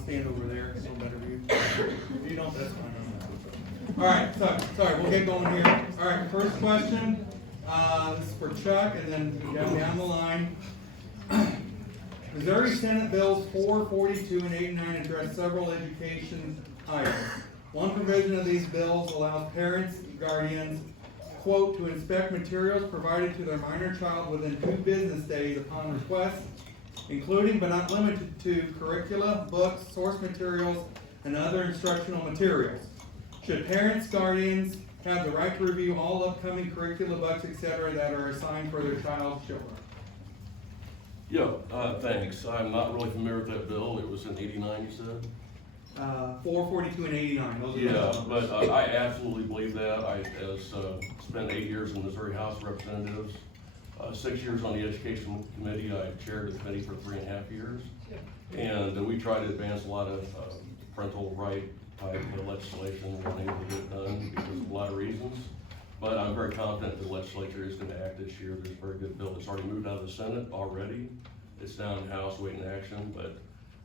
to stand over there, it's a better view. If you don't, that's fine. All right, sorry, we'll get going here. All right, first question, this is for Chuck, and then we go down the line. Missouri Senate Bills 442 and 89 address several education items. One provision of these bills allows parents and guardians, quote, to inspect materials provided to their minor child within 2 business days upon request, including but not limited to curricula, books, source materials, and other instructional materials. Should parents, guardians have the right to review all upcoming curricula, books, etc. that are assigned for their child's children? Yeah, thanks. I'm not really familiar with that bill. It was in '89, you said? 442 and 89. Those are Yeah, but I absolutely believe that. I spent 8 years in the Missouri House of Representatives, 6 years on the Education Committee. I chaired the committee for 3.5 years. And we try to advance a lot of parental right type of legislation. We're unable to get it done because of a lot of reasons. But I'm very confident the legislature is going to act this year. There's a very good bill. It's already moved out of the Senate already. It's down in the House waiting action. But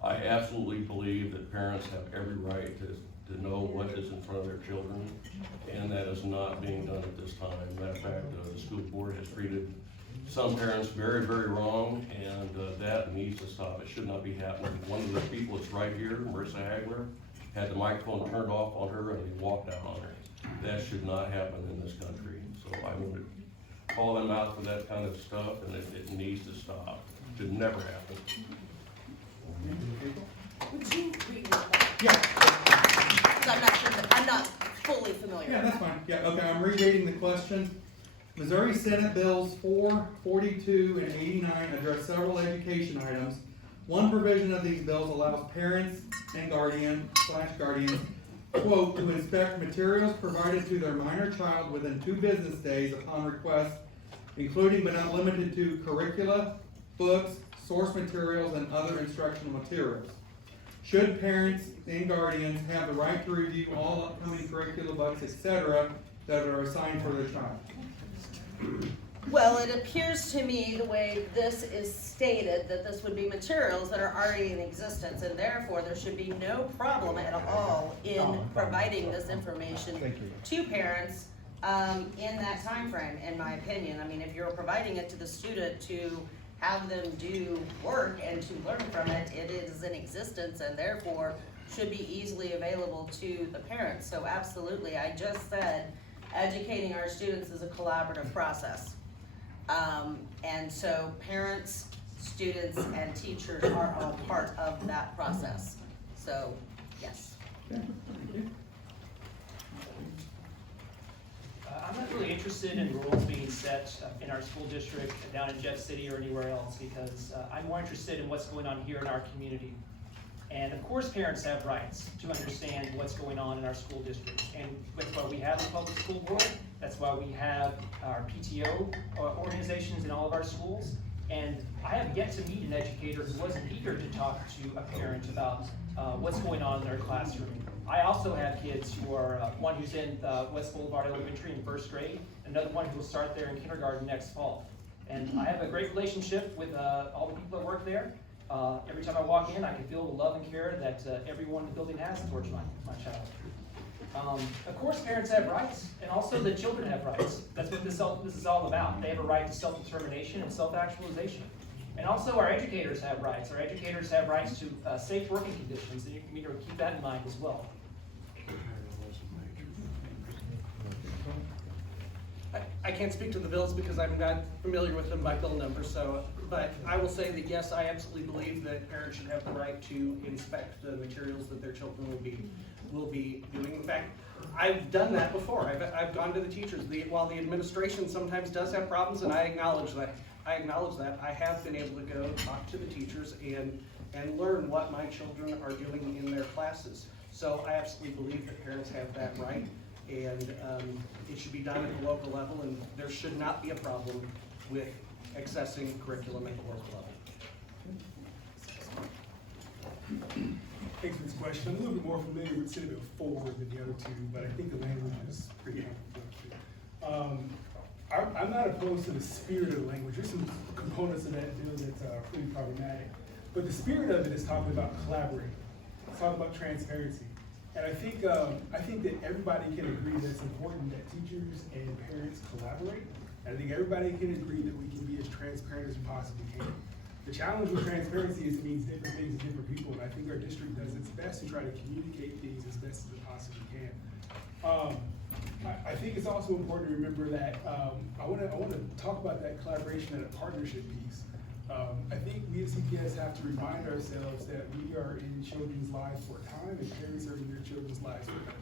I absolutely believe that parents have every right to know what is in front of their children, and that is not being done at this time. Matter of fact, the school board has treated some parents very, very wrong, and that needs to stop. It should not be happening. One of the people that's right here, Marissa Hagler, had the microphone turned off on her and he walked out on her. That should not happen in this country. So I'm going to call them out for that kind of stuff, and it needs to stop. It should never happen. Would you read that? Yeah. 'Cause I'm not sure I'm not fully familiar. Yeah, that's fine. Yeah, okay, I'm rereading the question. Missouri Senate Bills 442 and 89 address several education items. One provision of these bills allows parents and guardians, quote, to inspect materials provided to their minor child within 2 business days upon request, including but not limited to curricula, books, source materials, and other instructional materials. Should parents and guardians have the right to review all upcoming curricula, books, etc. that are assigned for their child? Well, it appears to me the way this is stated that this would be materials that are already in existence, and therefore there should be no problem at all in providing this information to parents in that time frame, in my opinion. I mean, if you're providing it to the student to have them do work and to learn from it, it is in existence and therefore should be easily available to the parents. So absolutely, I just said educating our students is a collaborative process. And so parents, students, and teachers are all part of that process. So, yes. Okay, thank you. I'm not really interested in rules being set in our school district, down in Jeff City or anywhere else, because I'm more interested in what's going on here in our community. And of course, parents have rights to understand what's going on in our school district. And that's why we have the public school board. That's why we have our PTO organizations in all of our schools. And I have yet to meet an educator who wasn't eager to talk to a parent about what's going on in their classroom. I also have kids who are, one who's in West Boulevard Elementary in 1st grade, another one who will start there in kindergarten next fall. And I have a great relationship with all the people that work there. Every time I walk in, I can feel the love and care that everyone in the building has towards my child. Of course, parents have rights, and also the children have rights. That's what this is all about. They have a right to self-determination and self-actualization. And also our educators have rights. Our educators have rights to safe working conditions, and you need to keep that in mind as well. I can't speak to the bills because I'm not familiar with them by bill number, but I will say that yes, I absolutely believe that parents should have the right to inspect the materials that their children will be doing. In fact, I've done that before. I've gone to the teachers. While the administration sometimes does have problems, and I acknowledge that, I have been able to go talk to the teachers and learn what my children are doing in their classes. So I absolutely believe that parents have that right, and it should be done at the local level, and there should not be a problem with accessing curriculum at the local level. Thanks for this question. I'm a little bit more familiar with Senate Bill 4 than the other two, but I think the language is pretty complicated. I'm not opposed to the spirit of the language. There's some components of that bill that's pretty problematic. But the spirit of it is talking about collaborating. let's talk about transparency. And I think that everybody can agree that it's important that teachers and parents collaborate. And I think everybody can agree that we can be as transparent as we possibly can. The challenge with transparency is it means different things to different people, and I think our district does its best to try to communicate things as best as it possibly can. I think it's also important to remember that I want to talk about that collaboration and a partnership piece. I think we at CPS have to remind ourselves that we are in children's lives for a time, and parents are in their children's lives forever.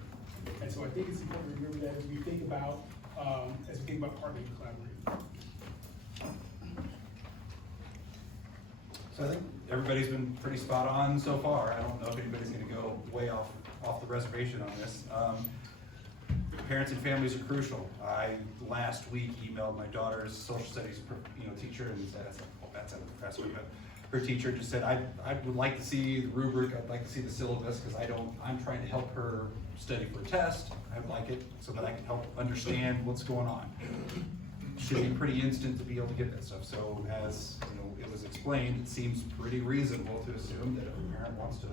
And so I think it's important to remember that as we think about partnering and collaborating. So I think everybody's been pretty spot on so far. I don't know if anybody's gonna go way off the reservation on this. Parents and families are crucial. I last week emailed my daughter's social studies teacher, and that's a professor, but her teacher just said, I would like to see the rubric, I'd like to see the syllabus, because I'm trying to help her study for a test. I'd like it so that I can help understand what's going on. Should be pretty instant to be able to get that stuff. So as it was explained, it seems pretty reasonable to assume that if a parent wants to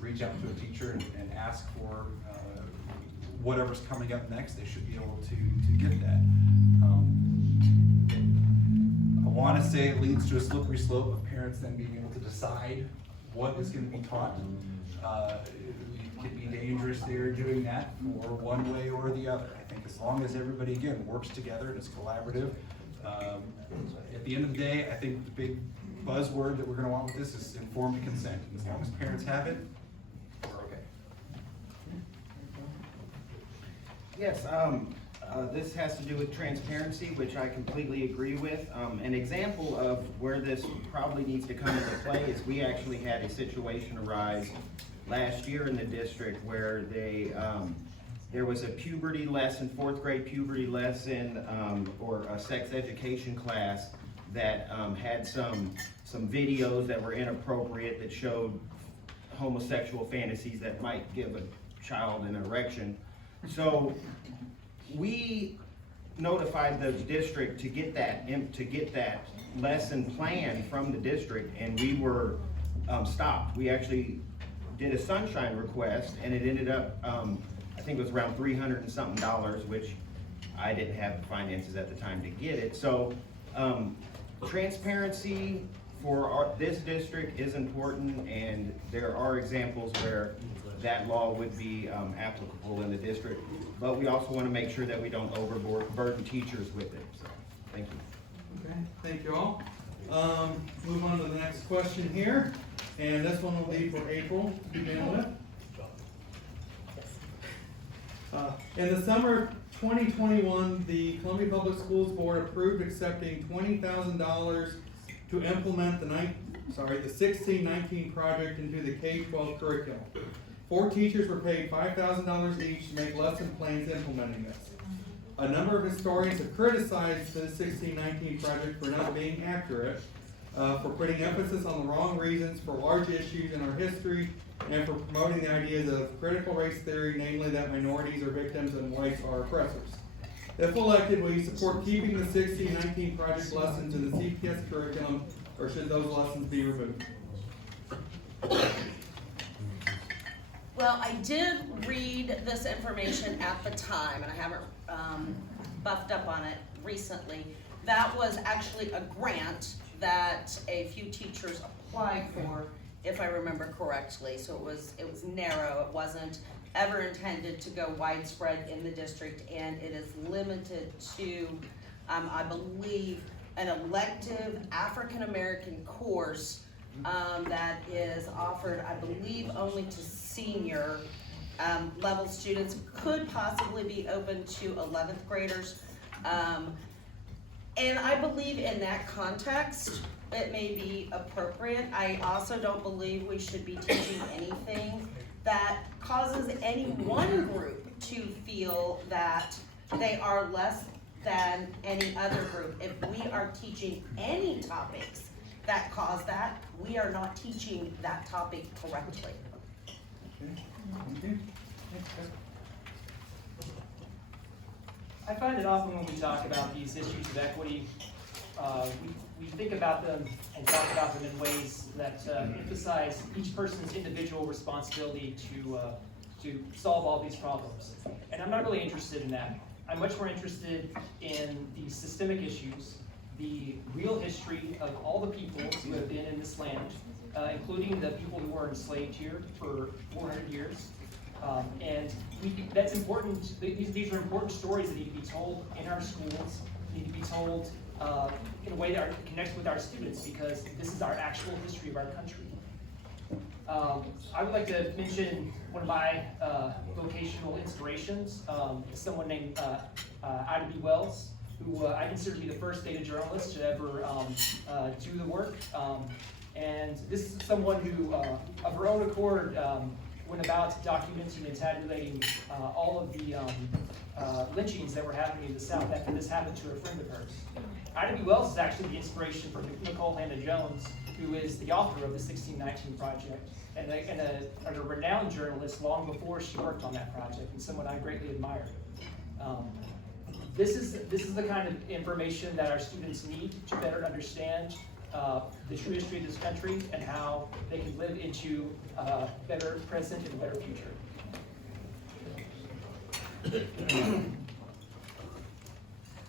reach out to a teacher and ask for whatever's coming up next, they should be able to get that. I want to say it leads to a slippery slope of parents then being able to decide what is going to be taught. It can be dangerous there doing that for one way or the other. I think as long as everybody, again, works together and is collaborative, at the end of the day, I think the big buzzword that we're going to want with this is informed consent. And as long as parents have it, we're okay. Yes, this has to do with transparency, which I completely agree with. An example of where this probably needs to come into play is we actually had a situation arise last year in the district where there was a puberty lesson, 4th grade puberty lesson, or a sex education class that had some videos that were inappropriate that showed homosexual fantasies that might give a child an erection. So we notified the district to get that lesson plan from the district, and we were stopped. We actually did a sunshine request, and it ended up, I think it was around $300 and something, which I didn't have the finances at the time to get it. So transparency for this district is important, and there are examples where that law would be applicable in the district, but we also want to make sure that we don't overburden teachers with it. So, thank you. Okay, thank you all. Move on to the next question here, and this one will be for April to begin with. In the summer of 2021, the Columbia Public Schools Board approved accepting $20,000 to implement the 1619 project into the K-12 curriculum. 4 teachers were paid $5,000 each to make lesson plans implementing this. A number of historians have criticized the 1619 project for not being accurate, for putting emphasis on the wrong reasons for large issues in our history, and for promoting the ideas of critical race theory, namely that minorities are victims and whites are oppressors. If elected, will you support keeping the 1619 project lessons in the CPS curriculum, or should those lessons be removed? Well, I did read this information at the time, and I haven't buffed up on it recently. That was actually a grant that a few teachers applied for, if I remember correctly. So it was narrow. It wasn't ever intended to go widespread in the district, and it is limited to, I believe, an elective African-American course that is offered, I believe, only to senior level students. Could possibly be open to 11th graders. And I believe in that context, it may be appropriate. I also don't believe we should be teaching anything that causes any one group to feel that they are less than any other group. If we are teaching any topics that cause that, we are not teaching that topic correctly. Okay, thank you. I find it often when we talk about these issues of equity, we think about them and talk about them in ways that emphasize each person's individual responsibility to solve all these problems. And I'm not really interested in that. I'm much more interested in the systemic issues, the real history of all the people who have been in this land, including the people who were enslaved here for 400 years. That's important. These are important stories that need to be told in our schools, need to be told in a way that connects with our students, because this is our actual history of our country. I would like to mention one of my vocational inspirations, someone named Ida B. Wells, who I consider to be the first data journalist to ever do the work. And this is someone who, of her own accord, went about documenting and tabulating all of the lynchings that were happening in the South after this happened to a friend of hers. Ida B. Wells is actually the inspiration for Nicole Hannah-Jones, who is the author of the 1619 Project, and a renowned journalist long before she worked on that project, and someone I greatly admire. This is the kind of information that our students need to better understand the true history of this country and how they can live into a better present and a better future.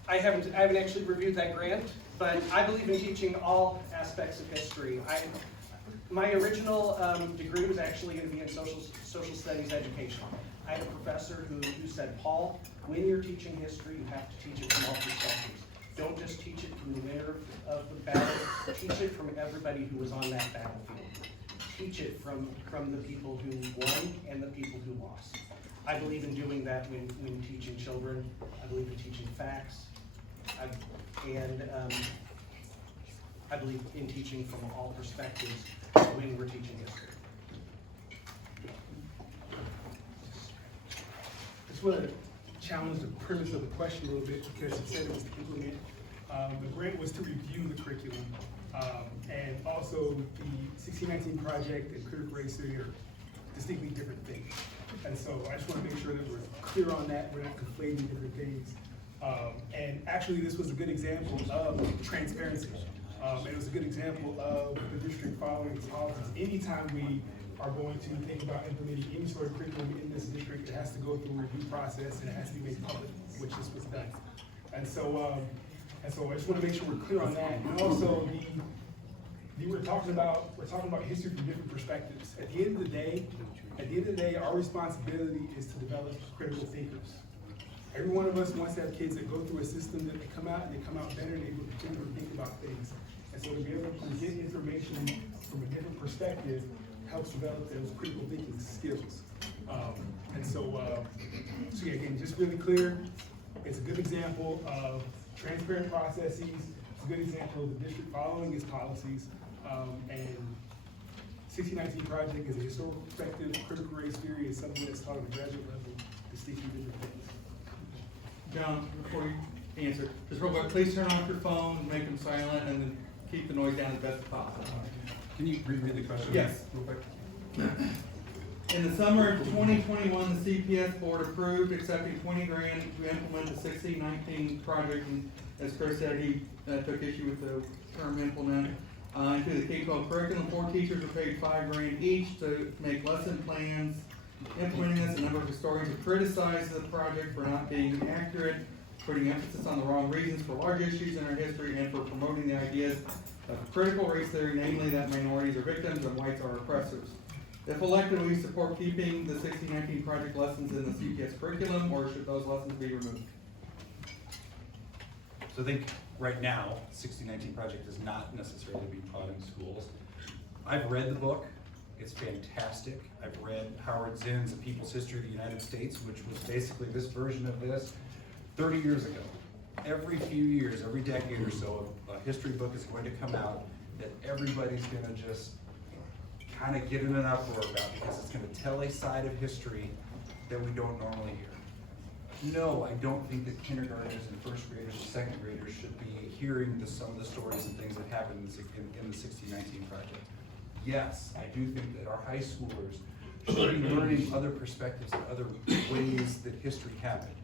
I haven't actually reviewed that grant, but I believe in teaching all aspects of history. My original degree was actually going to be in social studies education. I had a professor who said, Paul, when you're teaching history, you have to teach it from all perspectives. Don't just teach it from the winner of the battle, teach it from everybody who was on that battlefield. Teach it from the people who won and the people who lost. I believe in doing that when teaching children. I believe in teaching facts. I believe in teaching from all perspectives when we're teaching history. I just want to challenge the premise of the question a little bit, because you said it was to implement. The grant was to review the curriculum, and also the 1619 Project and critical race theory are distinctly different things. And so I just want to make sure that we're clear on that, we're not conflating different things. And actually, this was a good example of transparency. It was a good example of the district following its policies. Anytime we are going to think about implementing any sort of curriculum in this district, it has to go through a review process and it has to be made public, which this was done. And so I just want to make sure we're clear on that. And also, we're talking about history from different perspectives. At the end of the day, our responsibility is to develop critical thinkers. Every one of us wants to have kids that go through a system that they come out better and able to continue to think about things. And so to be able to get information from a different perspective helps develop those critical thinking skills. So yeah, again, just really clear, it's a good example of transparent processes. It's a good example of the district following its policies. And 1619 Project is a historical perspective. Critical race theory is something that's taught at the graduate level, distinctly different things. John, before you answer, just real quick, please turn off your phone, make them silent, and then keep the noise down as best as possible. Can you reread the question? Yes. Real quick. In the summer of 2021, the CPS board approved accepting $20,000 to implement the 1619 project. And as Chris said, he took issue with the term implement. Into the K-12 curriculum, 4 teachers were paid $5,000 each to make lesson plans. Implementing this, a number of historians have criticized the project for not being accurate, putting emphasis on the wrong reasons for large issues in our history, and for promoting the ideas of critical race theory, namely that minorities are victims and whites are oppressors. If elected, will you support keeping the 1619 project lessons in the CPS curriculum, or should those lessons be removed? So I think right now, 1619 Project does not necessarily be taught in schools. I've read the book. It's fantastic. I've read Howard Zinn's A People's History of the United States, which was basically this version of this 30 years ago. Every few years, every decade or so, a history book is going to come out that everybody's going to just kind of get in an uproar about, because it's going to tell a side of history that we don't normally hear. No, I don't think that kindergartners and first graders and second graders should be hearing some of the stories and things that happened in the 1619 Project. Yes, I do think that our high schoolers should be learning other perspectives and other ways that history happened.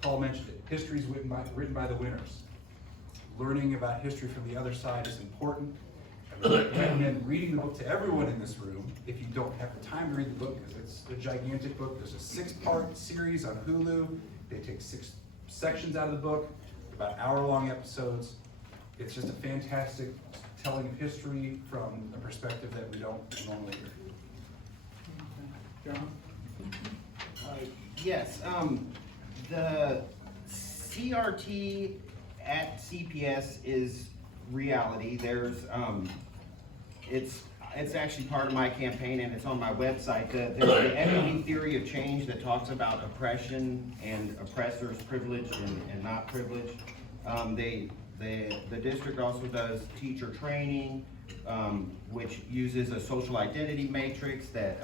Paul mentioned it. History is written by the winners. learning about history from the other side is important. I would recommend reading the book to everyone in this room if you don't have the time to read the book, because it's a gigantic book. There's a 6-part series on Hulu. They take 6 sections out of the book, about hour-long episodes. It's just a fantastic telling of history from a perspective that we don't normally hear. John? Yes, the CRT at CPS is reality. There's, it's actually part of my campaign and it's on my website. There's the equity theory of change that talks about oppression and oppressors, privileged and not privileged. The district also does teacher training, which uses a social identity matrix that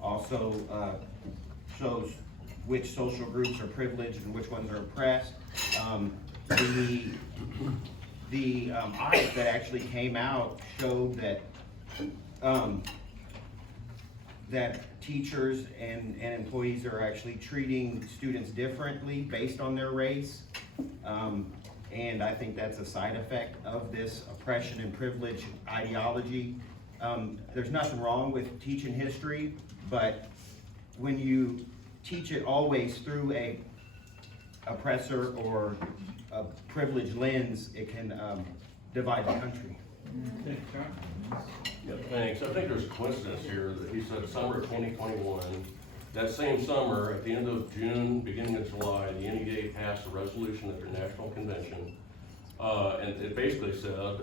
also shows which social groups are privileged and which ones are oppressed. The audit that actually came out showed that that teachers and employees are actually treating students differently based on their race. And I think that's a side effect of this oppression and privilege ideology. There's nothing wrong with teaching history, but when you teach it always through a oppressor or a privileged lens, it can divide the country. Okay, John? Yeah, thanks. I think there's a coincidence here that he said summer of 2021. That same summer, at the end of June, beginning of July, the NEA passed a resolution at their national convention. And it basically said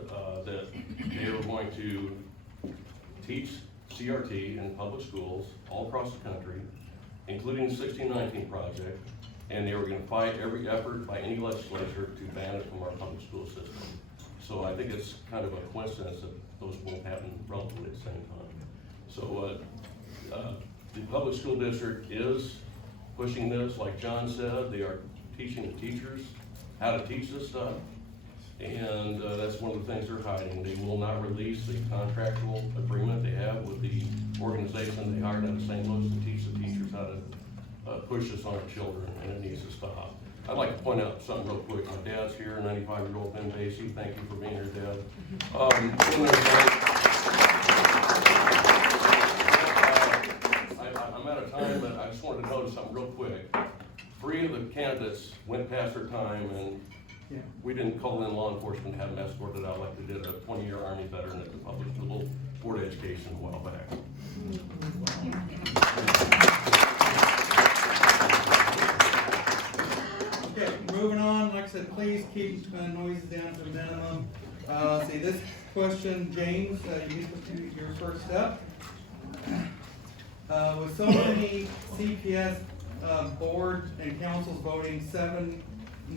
that they were going to teach CRT in public schools all across the country, including the 1619 project, and they were going to fight every effort by any legislature to ban it from our public school system. So I think it's kind of a coincidence that those both happen relatively at the same time. So the public school district is pushing this, like John said. They are teaching the teachers how to teach this stuff, and that's one of the things they're hiding. They will not release the contractual agreement they have with the organization they hired out of St. Louis to teach the teachers how to push this on our children, and it needs to stop. I'd like to point out something real quick. My dad's here, 95-year-old Ben Basie. Thank you for being here, Dad. I'm out of time, but I just wanted to notice something real quick. 3 of the candidates went past their time, and we didn't call in law enforcement to have them escorted out like they did a 20-year Army veteran at the public school board of education a while back. Okay, moving on, like I said, please keep noises down to a minimum. See, this question, James, you get your first step. With so many CPS board and councils voting 7-0,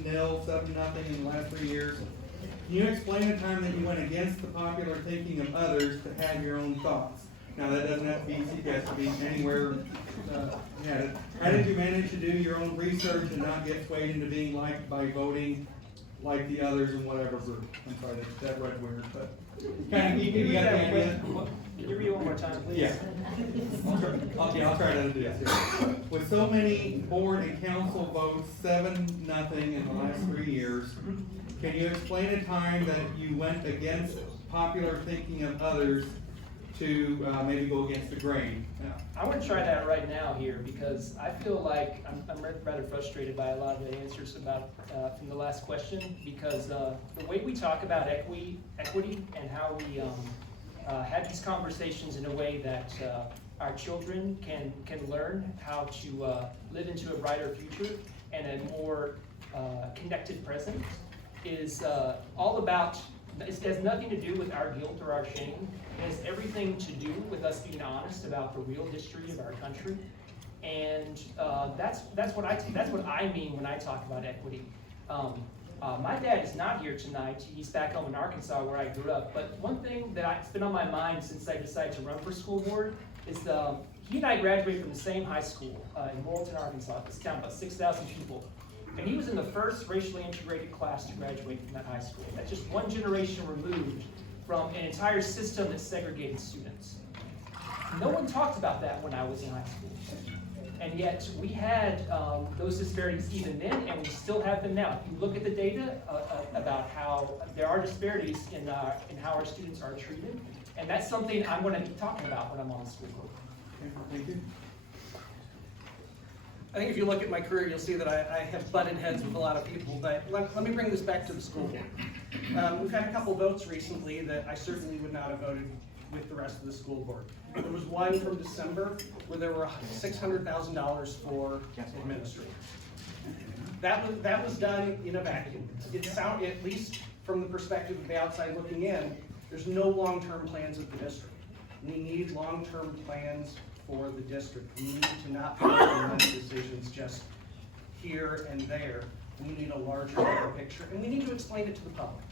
7-0 in the last 3 years, can you explain a time that you went against the popular thinking of others to have your own thoughts? Now, that doesn't have to be CPS, it could be anywhere headed. How did you manage to do your own research and not get swayed into being liked by voting like the others in whatever group? I'm sorry, that read weird, but kind of, you got the idea? Can you read one more time, please? Yeah. Okay, I'll try to do this here. With so many board and council votes, 7-0 in the last 3 years, can you explain a time that you went against popular thinking of others to maybe go against the grain? Yeah. I want to try that right now here because I feel like I'm rather frustrated by a lot of the answers about from the last question, because the way we talk about equity and how we have these conversations in a way that our children can learn how to live into a brighter future and a more connected present is all about. It has nothing to do with our guilt or our shame. It has everything to do with us being honest about the real history of our country, and that's what I mean when I talk about equity. My dad is not here tonight. He's back home in Arkansas where I grew up. But one thing that's been on my mind since I decided to run for school board is he and I graduated from the same high school in Morrilton, Arkansas. It's town about 6,000 people. And he was in the first racially integrated class to graduate from that high school. That's just one generation removed from an entire system that segregated students. No one talked about that when I was in high school. And yet, we had those disparities even then, and we still have them now. If you look at the data about how there are disparities in how our students are treated, and that's something I'm going to be talking about when I'm on the school board. Thank you. I think if you look at my career, you'll see that I have butted heads with a lot of people, but let me bring this back to the school board. We've had a couple votes recently that I certainly would not have voted with the rest of the school board. There was one from December where there were $600,000 for administrators. That was done in a vacuum. At least from the perspective of the outside looking in, there's no long-term plans of the district. We need long-term plans for the district. We need to not make decisions just here and there. We need a larger picture, and we need to explain it to the public.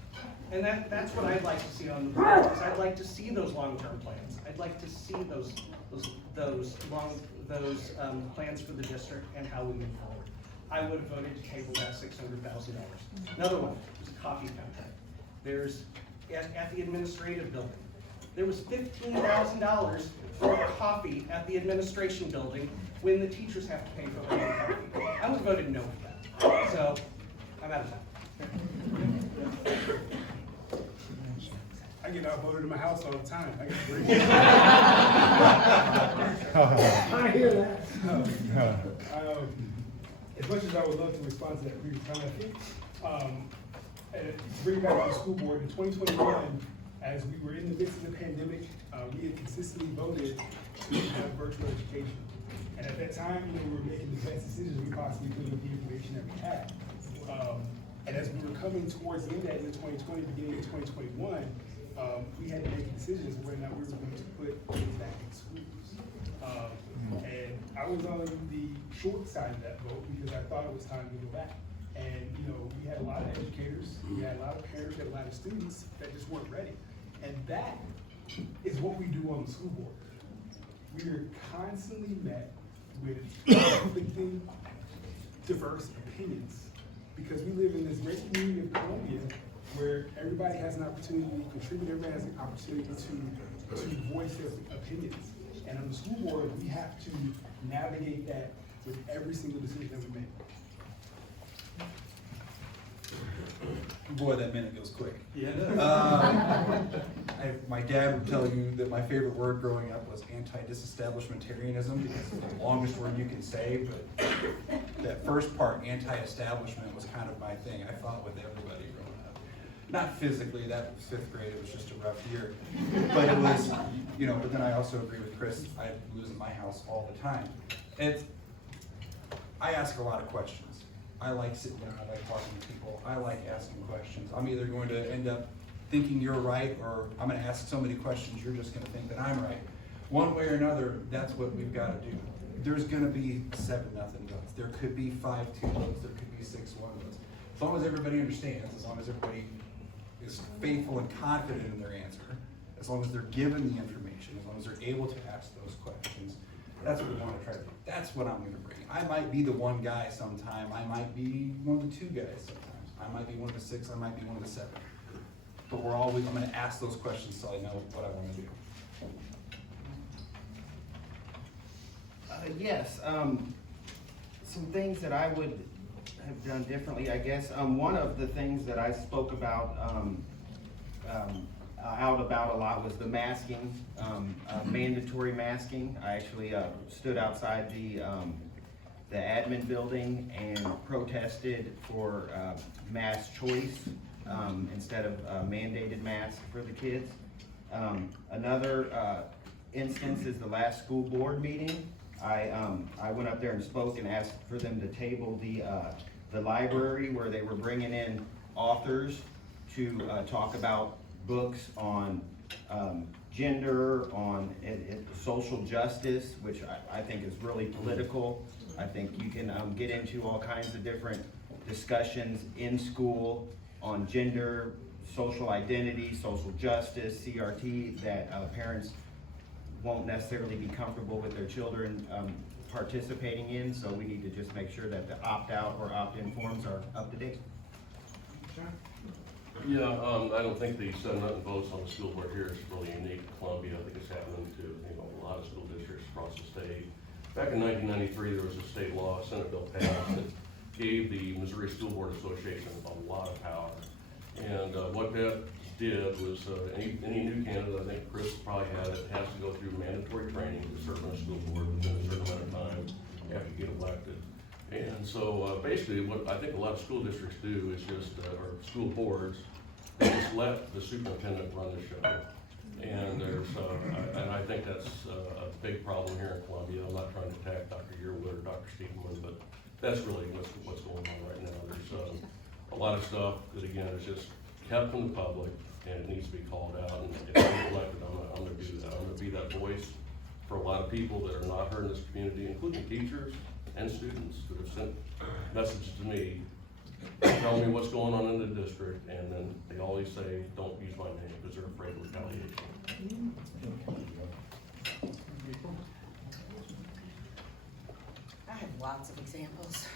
And that's what I'd like to see on the board. I'd like to see those long-term plans. I'd like to see those plans for the district and how we move forward. I would have voted to table that $600,000. Another one is a coffee contract. There's at the administrative building. There was $15,000 for coffee at the administration building when the teachers have to pay for their own coffee. I would have voted no for that. So I'm out of time. I get outvoted in my house all the time. I get three. I hear that. As much as I would love to respond to that previous comment, I think, to bring it back to the school board, in 2021, as we were in the midst of the pandemic, we had consistently voted to have virtual education. And at that time, we were making the best decisions we possibly could with the information that we had. And as we were coming towards the end of 2020, beginning of 2021, we had to make decisions whether or not we were going to put kids back in schools. And I was on the short side of that vote because I thought it was time to go back. And we had a lot of educators, we had a lot of parents, we had a lot of students that just weren't ready. And that is what we do on the school board. We are constantly met with conflicting, diverse opinions because we live in this great community of Columbia where everybody has an opportunity to contribute, everybody has an opportunity to voice their opinions. And on the school board, we have to navigate that with every single decision that we make. Boy, that minute goes quick. Yeah, it is. My dad would tell you that my favorite word growing up was anti-disestablishmentarianism because it's the longest word you can say, but that first part, anti-establishment, was kind of my thing. I fought with everybody growing up. Not physically, that was 5th grade, it was just a rough year. But it was, but then I also agree with Chris, I lose in my house all the time. I ask a lot of questions. I like sitting down, I like talking to people, I like asking questions. I'm either going to end up thinking you're right, or I'm gonna ask so many questions, you're just gonna think that I'm right. One way or another, that's what we've gotta do. There's gonna be 7-0 votes. There could be 5-2 votes, there could be 6-1 votes. As long as everybody understands, as long as everybody is faithful and confident in their answer, as long as they're given the information, as long as they're able to ask those questions, that's what we wanna try to do. That's what I'm gonna bring. I might be the one guy sometime, I might be one of the 2 guys sometimes. I might be one of the 6, I might be one of the 7. But I'm gonna ask those questions so I know what I wanna do. Yes, some things that I would have done differently, I guess. One of the things that I spoke about, out about a lot was the masking, mandatory masking. I actually stood outside the admin building and protested for mask choice instead of mandated masks for the kids. Another instance is the last school board meeting. I went up there and spoke and asked for them to table the library where they were bringing in authors to talk about books on gender, on social justice, which I think is really political. I think you can get into all kinds of different discussions in school on gender, social identity, social justice, CRT, that parents won't necessarily be comfortable with their children participating in, so we need to just make sure that the opt-out or opt-in forms are up to date. Yeah, I don't think the 7-0 votes on the school board here is really unique to Columbia. I think it's happening to a lot of school districts across the state. Back in 1993, there was a state law, Senate bill passed, that gave the Missouri School Board Association a lot of power. And what that did was, any new candidate, I think Chris probably had it, has to go through mandatory training to serve on a school board within a certain amount of time after you get elected. And so basically what I think a lot of school districts do is just, or school boards, they just let the superintendent run the show. And there's, and I think that's a big problem here in Columbia. I'm not trying to attack Dr. Yearwood or Dr. Stiefelman, but that's really what's going on right now. There's a lot of stuff that, again, is just kept from the public, and it needs to be called out. And if I'm elected, I'm gonna do that. I'm gonna be that voice for a lot of people that are not heard in this community, including teachers and students that have sent messages to me, telling me what's going on in the district, and then they always say, don't use my name, because they're afraid of retaliation. I have lots of examples.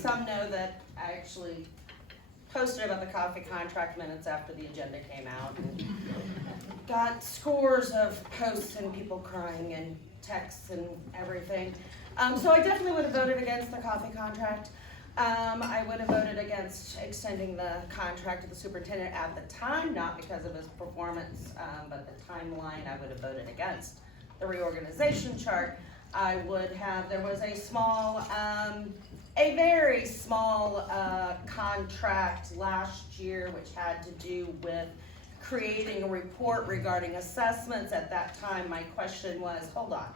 Some know that I actually posted about the coffee contract minutes after the agenda came out, and got scores of posts and people crying and texts and everything. So I definitely would have voted against the coffee contract. I would have voted against extending the contract to the superintendent at the time, not because of his performance, but the timeline. I would have voted against the reorganization chart. I would have, there was a small, a very small contract last year which had to do with creating a report regarding assessments. At that time, my question was, hold on,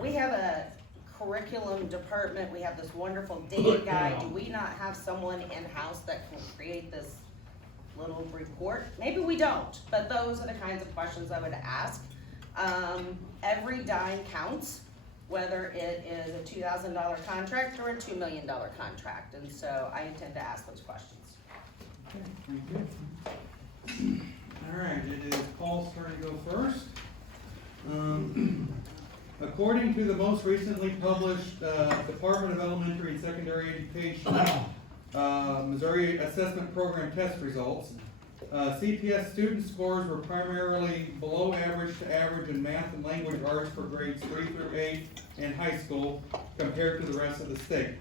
we have a curriculum department, we have this wonderful data guy, do we not have someone in-house that can create this little report? Maybe we don't, but those are the kinds of questions I would ask. Every dime counts, whether it is a $2,000 contract or a $2 million contract, and so I intend to ask those questions. Okay, thank you. All right, it is Paul's turn to go first. According to the most recently published Department of Elementary and Secondary Education Missouri Assessment Program test results, CPS student scores were primarily below average to average in math and language arts for grades 3 through 8 in high school compared to the rest of the state.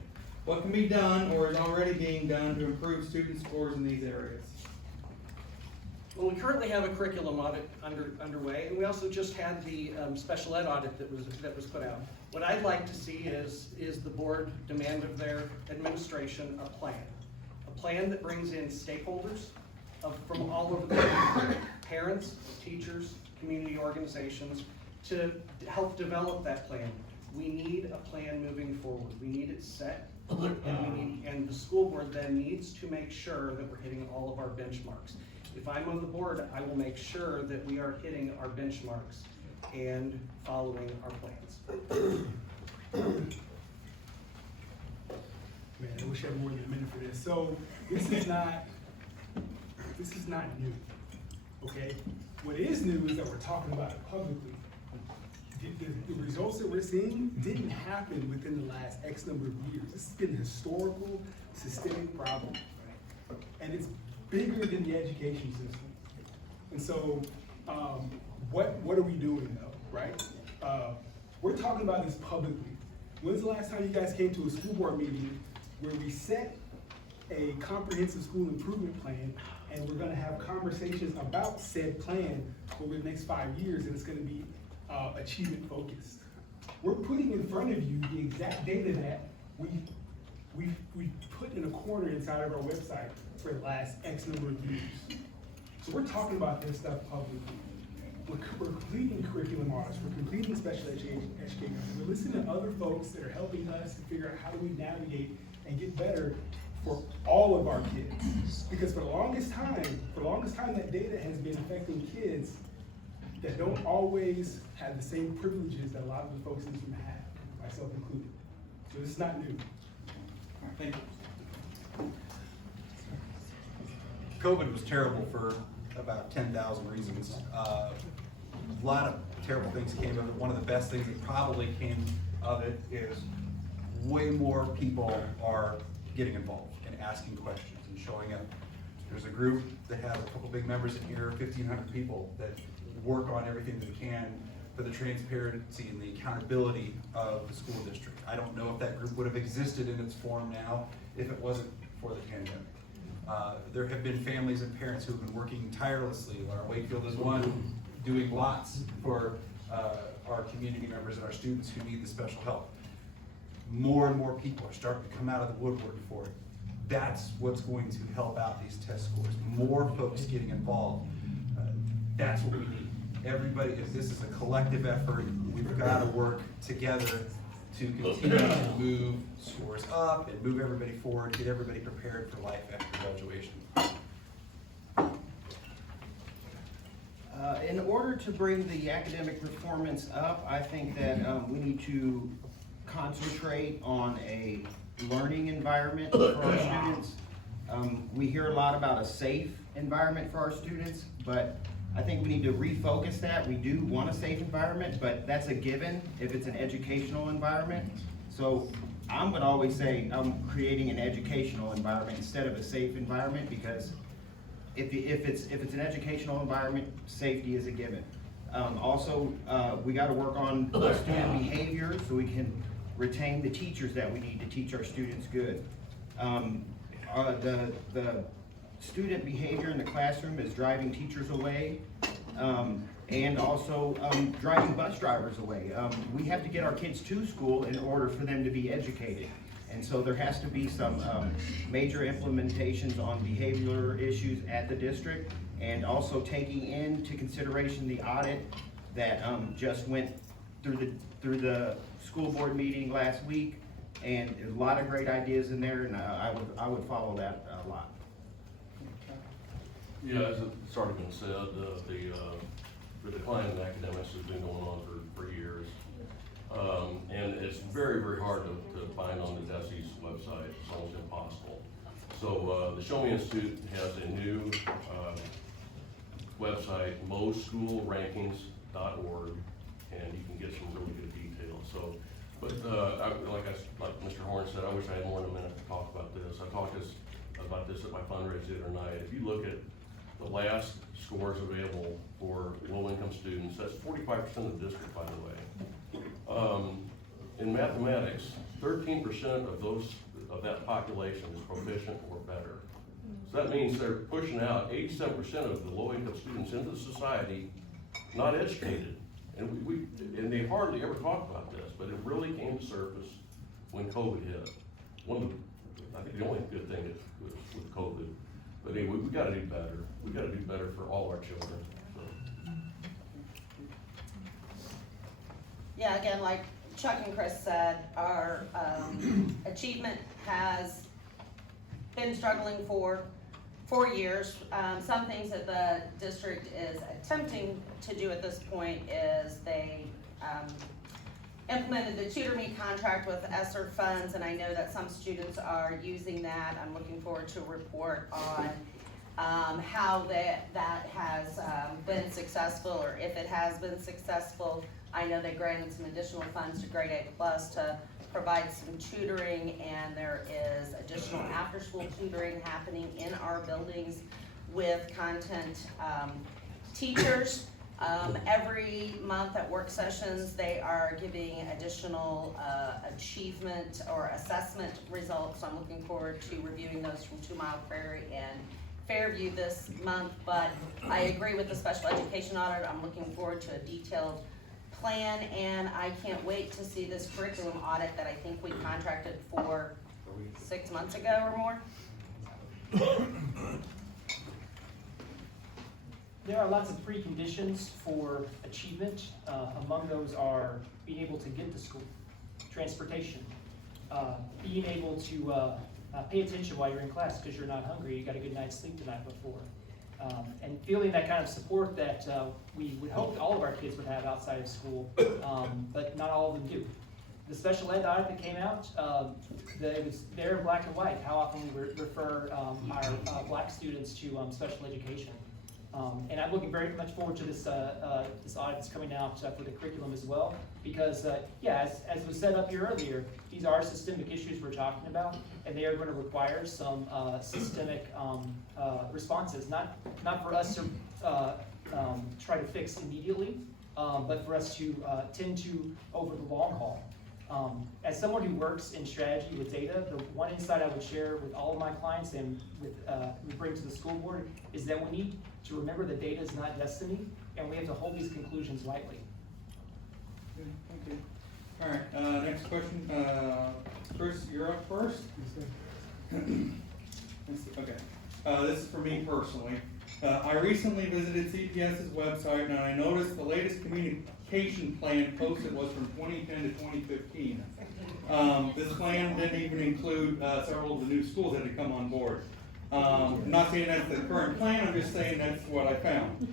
What can be done or is already being done to improve student scores in these areas? Well, we currently have a curriculum audit underway, and we also just had the special ed audit that was put out. What I'd like to see is the board demand of their administration a plan that brings in stakeholders from all over the country, parents, teachers, community organizations, to help develop that plan. We need a plan moving forward. We need it set, and the school board then needs to make sure that we're hitting all of our benchmarks. If I'm on the board, I will make sure that we are hitting our benchmarks and following our plans. Man, I wish I had more than a minute for this. So this is not new, okay? What is new is that we're talking about it publicly. The results that we're seeing didn't happen within the last X number of years. This has been a historical, systemic problem, right? And it's bigger than the education system. And so, what are we doing though, right? We're talking about this publicly. When's the last time you guys came to a school board meeting where we set a comprehensive school improvement plan, and we're gonna have conversations about said plan over the next 5 years, and it's gonna be achievement focused? We're putting in front of you the exact data that we put in a corner inside of our website for the last X number of years. So we're talking about this stuff publicly. We're completing curriculum audits, we're completing special education, we're listening to other folks that are helping us to figure out how do we navigate and get better for all of our kids. Because for the longest time that data has been affecting kids that don't always have the same privileges that a lot of the folks in this room have, myself included. So this is not new. All right, thank you. COVID was terrible for about 10,000 reasons. A lot of terrible things came of it. One of the best things that probably came of it is way more people are getting involved and asking questions and showing up. There's a group that has a couple big members in here, 1,500 people that work on everything that we can for the transparency and the accountability of the school district. I don't know if that group would have existed in its form now if it wasn't for the pandemic. There have been families and parents who have been working tirelessly. Our Wakefield is one, doing lots for our community members and our students who need the special help. More and more people are starting to come out of the woodwork for it. That's what's going to help out these test scores. More folks getting involved. That's what we need. Everybody, if this is a collective effort, we've got to work together to continue to move scores up and move everybody forward, get everybody prepared for life after graduation. In order to bring the academic performance up, I think that we need to concentrate on a learning environment for our students. We hear a lot about a safe environment for our students, but I think we need to refocus that. We do want a safe environment, but that's a given if it's an educational environment. So I'm gonna always say I'm creating an educational environment instead of a safe environment, because if it's an educational environment, safety is a given. Also, we gotta work on student behavior so we can retain the teachers that we need to teach our students good. The student behavior in the classroom is driving teachers away, and also driving bus drivers away. We have to get our kids to school in order for them to be educated. And so there has to be some major implementations on behavioral issues at the district, and also taking into consideration the audit that just went through the school board meeting last week, and there's a lot of great ideas in there, and I would follow that a lot. Yeah, as it's already been said, the decline in academics has been going on for years. And it's very, very hard to find on the DESE's website. It's almost impossible. So the Show Me Institute has a new website, moschoolrankings.org, and you can get some really good details. So, but like Mr. Horn said, I wish I had more than a minute to talk about this. I talked about this at my fundraiser the other night. If you look at the last scores available for low-income students, that's 45% of the district, by the way. In mathematics, 13% of that population is proficient or better. So that means they're pushing out 87% of the low-income students into society not educated. And they hardly ever talk about this, but it really came to surface when COVID hit. I think the only good thing was with COVID. But anyway, we gotta do better. We gotta do better for all our children. So. Yeah, again, like Chuck and Chris said, our achievement has been struggling for 4 years. Some things that the district is attempting to do at this point is they implemented the Tutor Me contract with ESSER funds, and I know that some students are using that. I'm looking forward to a report on how that has been successful, or if it has been successful. I know they granted some additional funds to Grade A Plus to provide some tutoring, and there is additional after-school tutoring happening in our buildings with content teachers. Every month at work sessions, they are giving additional achievement or assessment results. So I'm looking forward to reviewing those from 2 Mile Prairie and Fairview this month. But I agree with the special education audit. I'm looking forward to a detailed plan, and I can't wait to see this curriculum audit that I think we contracted for 6 months ago or more. There are lots of preconditions for achievement. Among those are being able to get to school, transportation, being able to pay attention while you're in class because you're not hungry, you got a good night's sleep the night before, and feeling that kind of support that we would hope all of our kids would have outside of school, but not all of them do. The special ed audit that came out, it was there in black and white, how often we refer our black students to special education. And I'm looking very much forward to this audit that's coming out for the curriculum as well, because as was said up here earlier, these are systemic issues we're talking about, and they are going to require some systemic responses, not for us to try to fix immediately, but for us to tend to over the long haul. As someone who works in strategy with data, the one insight I would share with all of my clients and with we bring to the school board is that we need to remember that data is not destiny, and we have to hold these conclusions lightly. Good, thank you. All right, next question. Chris, you're up first. Okay, this is for me personally. I recently visited CPS's website and I noticed the latest communication plan posted was from 2010 to 2015. This plan didn't even include several of the new schools that had come on board. I'm not saying that's the current plan, I'm just saying that's what I found.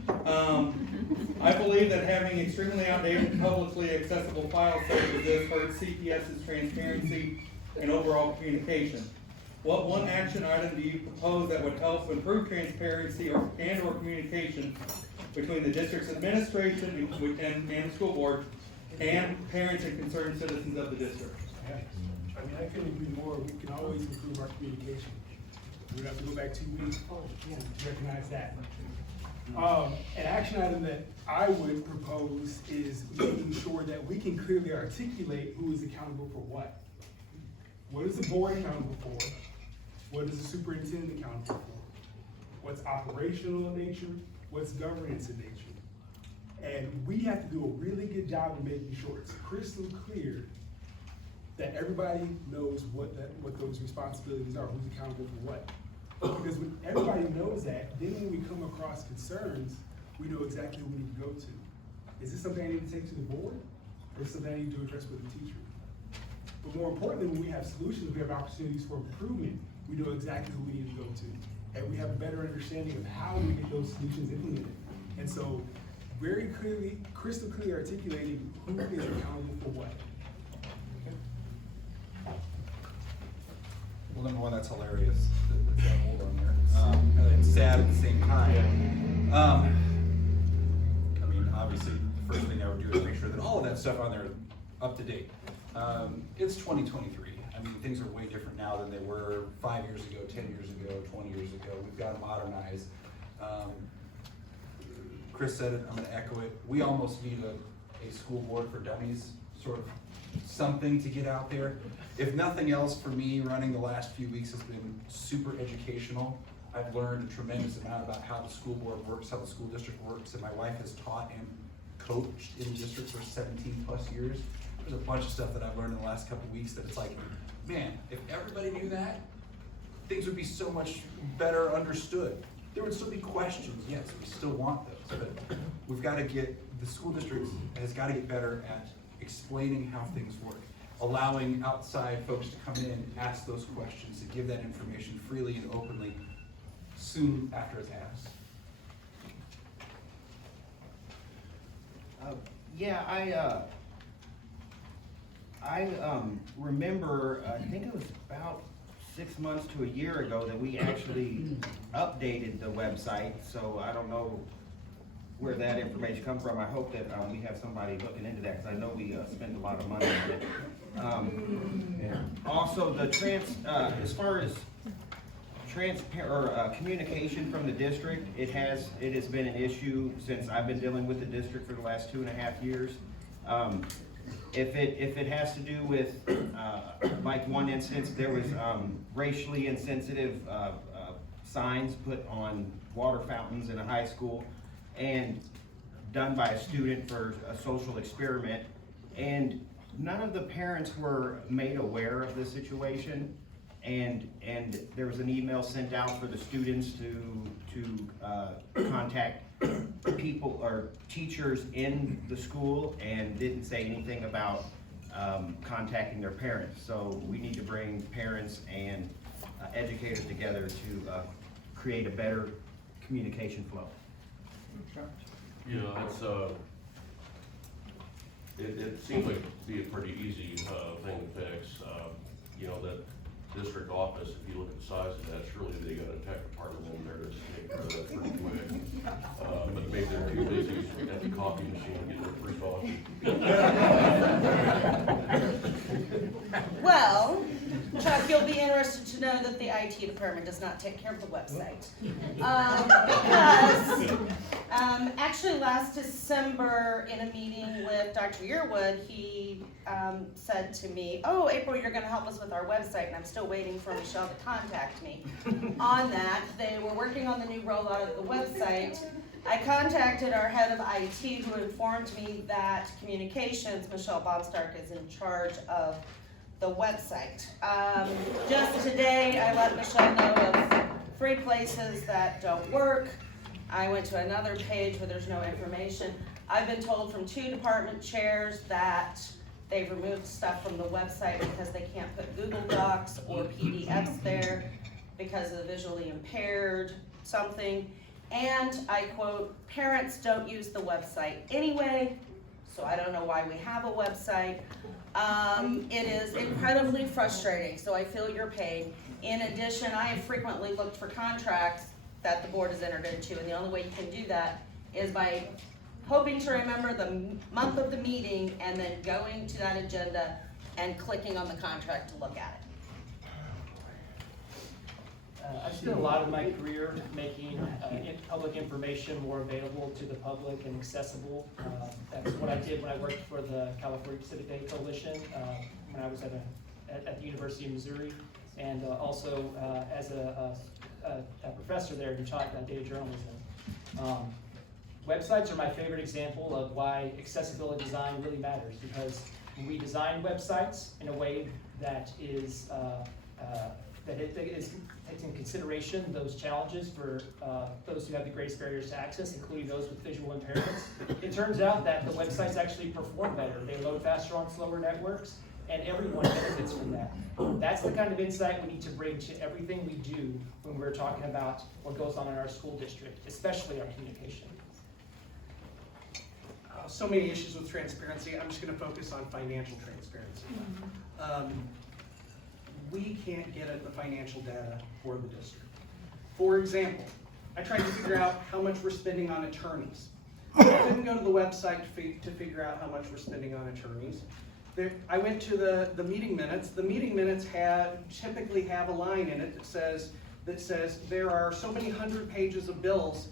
I believe that having extremely outdated, publicly accessible files such as this hurts CPS's transparency and overall communication. What one action item do you propose that would help improve transparency and/or communication between the district's administration and the school board and parents and concerned citizens of the district? Yeah. I mean, I couldn't agree more. We can always improve our communication. We have to go back 2 weeks to recognize that. An action item that I would propose is making sure that we can clearly articulate who is accountable for what. What is the board accountable for? What is the superintendent accountable for? What's operational in nature? What's governance in nature? And we have to do a really good job of making sure it's crystal clear that everybody knows what those responsibilities are, who's accountable for what. Because when everybody knows that, then when we come across concerns, we know exactly who we need to go to. Is this something I need to take to the board? Or is this something I need to address with the teacher? But more importantly, when we have solutions, we have opportunities for improvement, we know exactly who we need to go to. And we have a better understanding of how to get those solutions implemented. And so, very clearly, crystal clearly articulating who is accountable for what. Well, number one, that's hilarious, that hold on there. And it's sad at the same time. I mean, obviously, the first thing I would do is make sure that all of that stuff on there is up to date. It's 2023. I mean, things are way different now than they were 5 years ago, 10 years ago, 20 years ago. We've got to modernize. Chris said it, I'm gonna echo it. We almost need a school board for dummies, sort of something to get out there. If nothing else, for me, running the last few weeks has been super educational. I've learned a tremendous amount about how the school board works, how the school district works, and my wife has taught and coached in the district for 17 plus years. There's a bunch of stuff that I've learned in the last couple of weeks that it's like, man, if everybody knew that, things would be so much better understood. There would still be questions, yes, we still want those, but we've got to get, the school district has got to get better at explaining how things work, allowing outside folks to come in, ask those questions, to give that information freely and openly soon after it's asked. Yeah, I remember, I think it was about 6 months to a year ago that we actually updated the website, so I don't know where that information comes from. I hope that we have somebody looking into that, because I know we spend a lot of money on it. Also, as far as communication from the district, it has been an issue since I've been dealing with the district for the last 2.5 years. If it has to do with, like one instance, there was racially insensitive signs put on water fountains in a high school and done by a student for a social experiment, and none of the parents were made aware of the situation, and there was an email sent out for the students to contact people or teachers in the school, and didn't say anything about contacting their parents. So we need to bring parents and educators together to create a better communication flow. Yeah, it seems like it'd be a pretty easy thing to fix. You know, that district office, if you look at the size of that, surely they got a tech department in there to take care of that pretty quick. But maybe they're too busy at the coffee machine getting their free coffee. Well, Chuck, you'll be interested to know that the IT department does not take care of the website. Actually last December in a meeting with Dr. Yearwood, he said to me, oh, April, you're gonna help us with our website, and I'm still waiting for Michelle to contact me on that. They were working on the new rollout of the website. I contacted our head of IT, who informed me that communications, Michelle Bonstark, is in charge of the website. Just today, I let Michelle know of 3 places that don't work. I went to another page where there's no information. I've been told from 2 department chairs that they've removed stuff from the website because they can't put Google Docs or PDFs there because of the visually impaired something. And I quote, parents don't use the website anyway, so I don't know why we have a website. It is incredibly frustrating, so I feel your pain. In addition, I have frequently looked for contracts that the board has entered into, and the only way you can do that is by hoping to remember the month of the meeting and then going to that agenda and clicking on the contract to look at it. I've spent a lot of my career making public information more available to the public and accessible. That's what I did when I worked for the California Pacific Day Coalition when I was at the University of Missouri, and also as a professor there who taught data journalism. Websites are my favorite example of why accessibility design really matters, because when we design websites in a way that is takes in consideration those challenges for those who have the greatest barriers to access, including those with visual impairments. It turns out that the websites actually perform better. They load faster on slower networks, and everyone benefits from that. That's the kind of insight we need to bring to everything we do when we're talking about what goes on in our school district, especially our communication. So many issues with transparency. I'm just going to focus on financial transparency. We can't get at the financial data for the district. For example, I tried to figure out how much we're spending on attorneys. I couldn't go to the website to figure out how much we're spending on attorneys. I went to the meeting minutes. The meeting minutes typically have a line in it that says there are so many 100 pages of bills,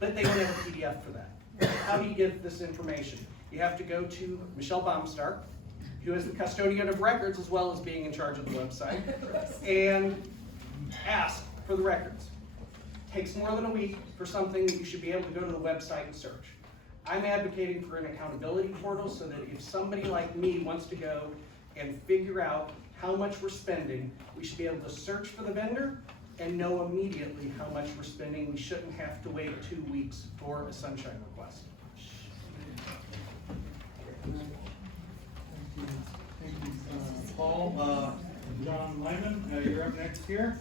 but they don't have a PDF for that. How do you get this information? You have to go to Michelle Baumstark, who is the custodian of records as well as being in charge of the website, and ask for the records. Takes more than a week for something that you should be able to go to the website and search. I'm advocating for an accountability portal so that if somebody like me wants to go and figure out how much we're spending, we should be able to search for the vendor and know immediately how much we're spending. We shouldn't have to wait 2 weeks for a sunshine request. Thank you, Paul. John Lyman, you're up next here.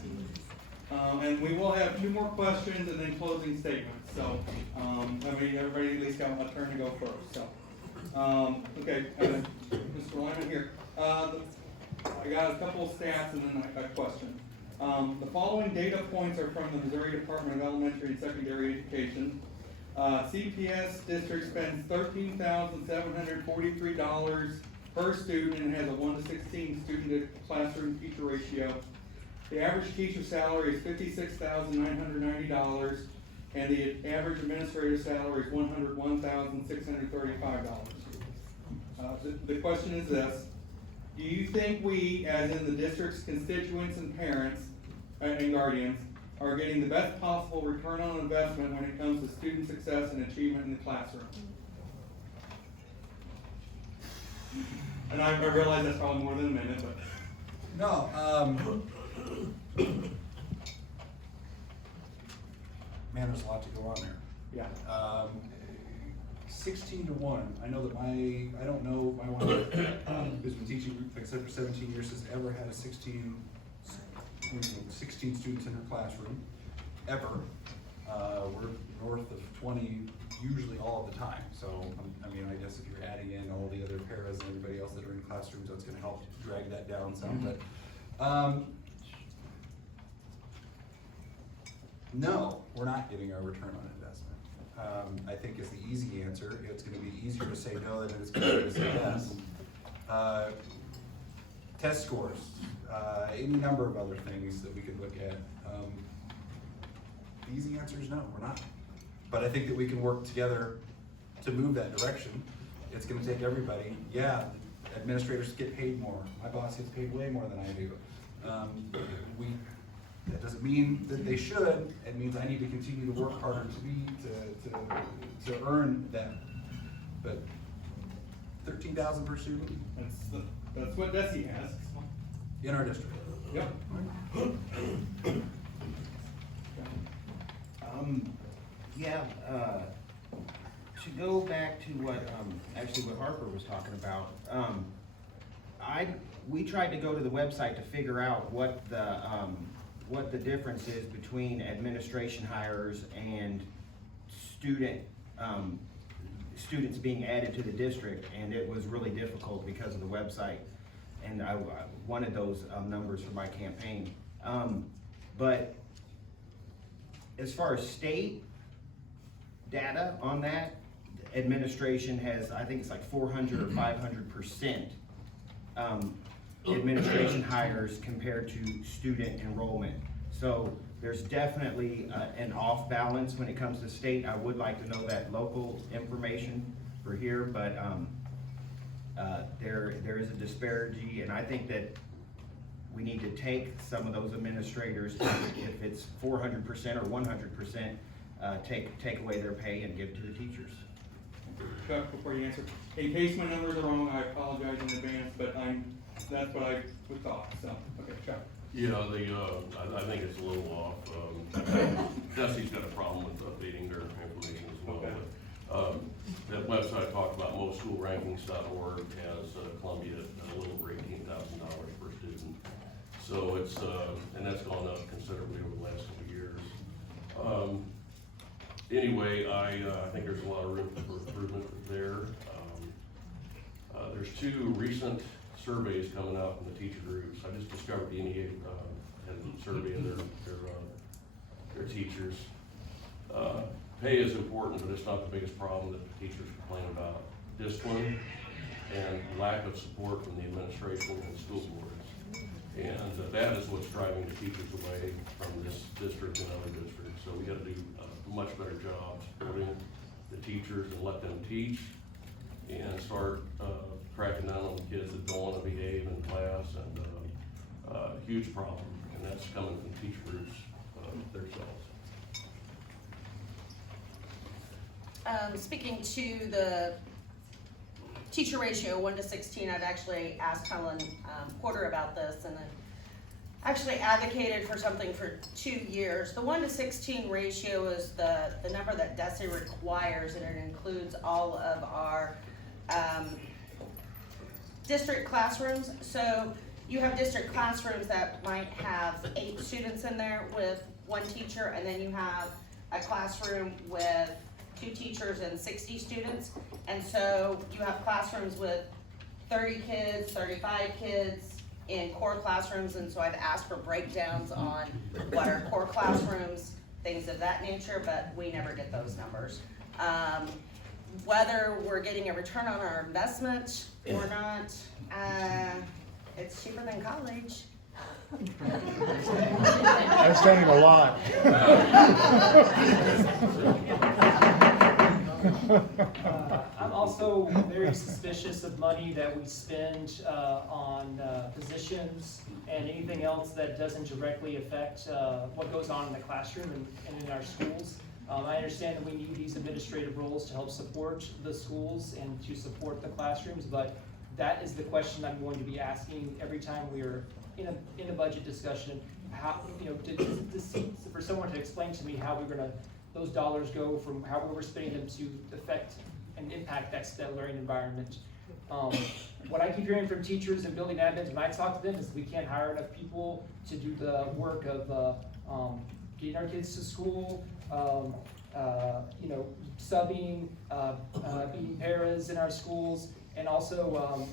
And we will have 2 more questions and then closing statements. So, everybody at least got a turn to go first. So, okay, Mr. Lyman here. I got a couple of stats and then a question. The following data points are from the Missouri Department of Elementary and Secondary Education. CPS district spends $13,743 per student and has a 1:16 student to classroom teacher ratio. The average teacher salary is $56,990, and the average administrator salary is $101,635. The question is this: do you think we, as in the district's constituents and parents and guardians, are getting the best possible return on investment when it comes to student success and achievement in the classroom? And I realize that's probably more than a minute, but. No, man, there's a lot to go on there. Yeah. 16-1. I know that I don't know my one who's been teaching, like I said, for 17 years has ever had a 16 students in her classroom, ever. We're north of 20 usually all of the time. So, I mean, I guess if you're adding in all the other paras and everybody else that are in classrooms, that's gonna help drag that down some. But no, we're not getting our return on investment. I think is the easy answer. It's gonna be easier to say no than it is to say yes. Test scores. any number of other things that we could look at. The easy answer is no, we're not. But I think that we can work together to move that direction. It's gonna take everybody. Yeah, administrators get paid more. My boss gets paid way more than I do. That doesn't mean that they should. It means I need to continue to work harder to earn that. But 13,000 per student That's what Desi asks. in our district. Yep. To go back to what, actually what Harper was talking about, we tried to go to the website to figure out what the difference is between administration hires and students being added to the district, and it was really difficult because of the website. And I wanted those numbers for my campaign. But as far as state data on that, administration has, I think it's like 400 or 500% administration hires compared to student enrollment. So there's definitely an off balance when it comes to state. I would like to know that local information for here, but there is a disparity, and I think that we need to take some of those administrators, if it's 400% or 100%, take away their pay and give it to the teachers. Chuck, before you answer, in case my numbers are wrong, I apologize in advance, but that's what I would thought, so, okay, Chuck. Yeah, I think it's a little off. Desi's got a problem with updating their information as well. Okay. But, that website talked about mostschoolrankings.org has Columbia at a little over $18,000 per student. So it's, and that's gone up considerably over the last couple of years. Anyway, I think there's a lot of room for improvement there. There's two recent surveys coming out from the teacher groups. I just discovered the NEA had a survey of their teachers. Pay is important, but it's not the biggest problem that the teachers complain about. Discipline and lack of support from the administration and school boards. And that is what's driving the teachers away from this district and other districts. So we gotta do a much better job supporting the teachers and let them teach and start cracking down on the kids that don't wanna behave in class, and huge problem, and that's coming from teacher groups themselves. Speaking to the teacher ratio, 1 to 16, I've actually asked Helen Porter about this, and then actually advocated for something for 2 years. The 1 to 16 ratio is the number that DESE requires, and it includes all of our district classrooms. So you have district classrooms that might have 8 students in there with 1 teacher, and then you have a classroom with 2 teachers and 60 students. And so you have classrooms with 30 kids, 35 kids in core classrooms, and so I've asked for breakdowns on what are core classrooms, things of that nature, but we never get those numbers. Whether we're getting a return on our investment or not, it's cheaper than college. That's saying a lot. I'm also very suspicious of money that we spend on positions and anything else that doesn't directly affect what goes on in the classroom and in our schools. I understand that we need these administrative roles to help support the schools and to support the classrooms, but that is the question I'm going to be asking every time we are in a budget discussion. How, for someone to explain to me how we're gonna, those dollars go from how we're spending them to affect and impact that learning environment. What I keep hearing from teachers and building admins when I talk to them is we can't hire enough people to do the work of getting our kids to school, subbing, being paras in our schools, and also,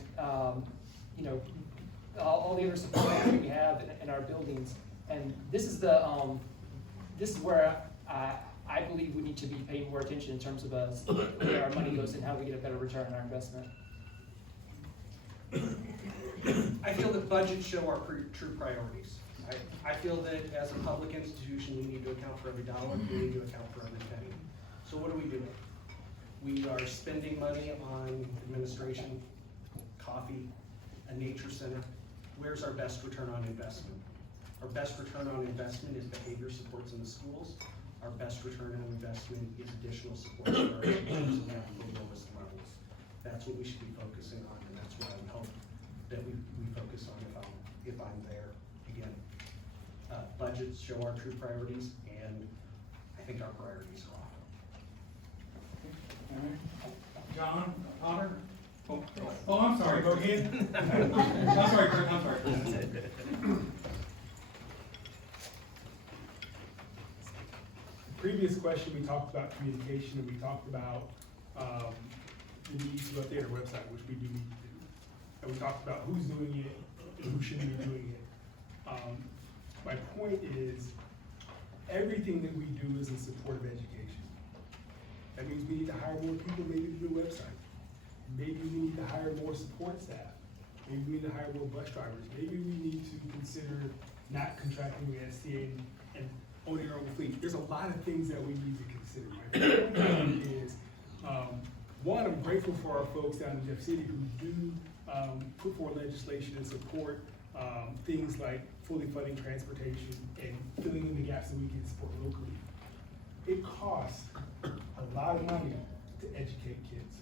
all the other support that we have in our buildings. And this is where I believe we need to be paying more attention in terms of where our money goes and how we get a better return on our investment. I feel that budgets show our true priorities. I feel that as a public institution, we need to account for every dollar, we need to account for every penny. So what are we doing? We are spending money on administration, coffee, a nature center. Where's our best return on investment? Our best return on investment is behavior supports in the schools. Our best return on investment is additional support for our teachers at the lowest levels. That's what we should be focusing on, and that's what I would hope that we focus on if I'm there. Again, budgets show our true priorities, and I think our priorities are off. All right. John Potter? Oh, I'm sorry, go ahead. I'm sorry, Kirk, I'm sorry. Previous question, we talked about communication, and we talked about, the need to update our website, which we do need to do. And we talked about who's doing it and who shouldn't be doing it. My point is, everything that we do is in support of education. That means we need to hire more people maybe to do a website. Maybe we need to hire more support staff. Maybe we need to hire more bus drivers. Maybe we need to consider not contracting with STA and owning our own fleet. There's a lot of things that we need to consider. My point is, one, I'm grateful for our folks down in Jeff City who do put forward legislation and support things like fully funding transportation and filling in the gaps that we can support locally. It costs a lot of money to educate kids.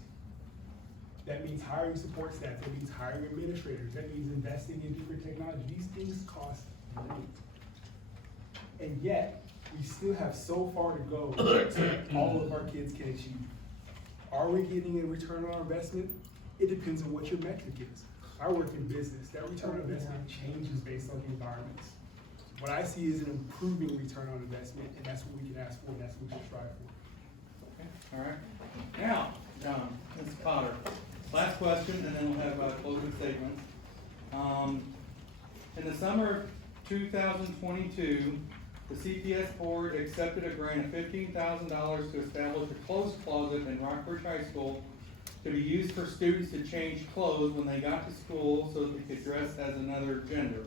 That means hiring support staff, that means hiring administrators, that means investing in different technology. These things cost money. And yet, we still have so far to go to all of our kids can achieve. Are we getting a return on our investment? It depends on what your metric is. I work in business. That return on investment changes based on the environments. What I see is an improving return on investment, and that's what we can ask for, and that's what we should strive for. Okay, all right. Now, John, Ms. Potter, last question, and then we'll have closing statements. In the summer of 2022, the CPS board accepted a grant of $15,000 to establish a clothes closet in Rockbridge High School to be used for students to change clothes when they got to school so that they could dress as another gender.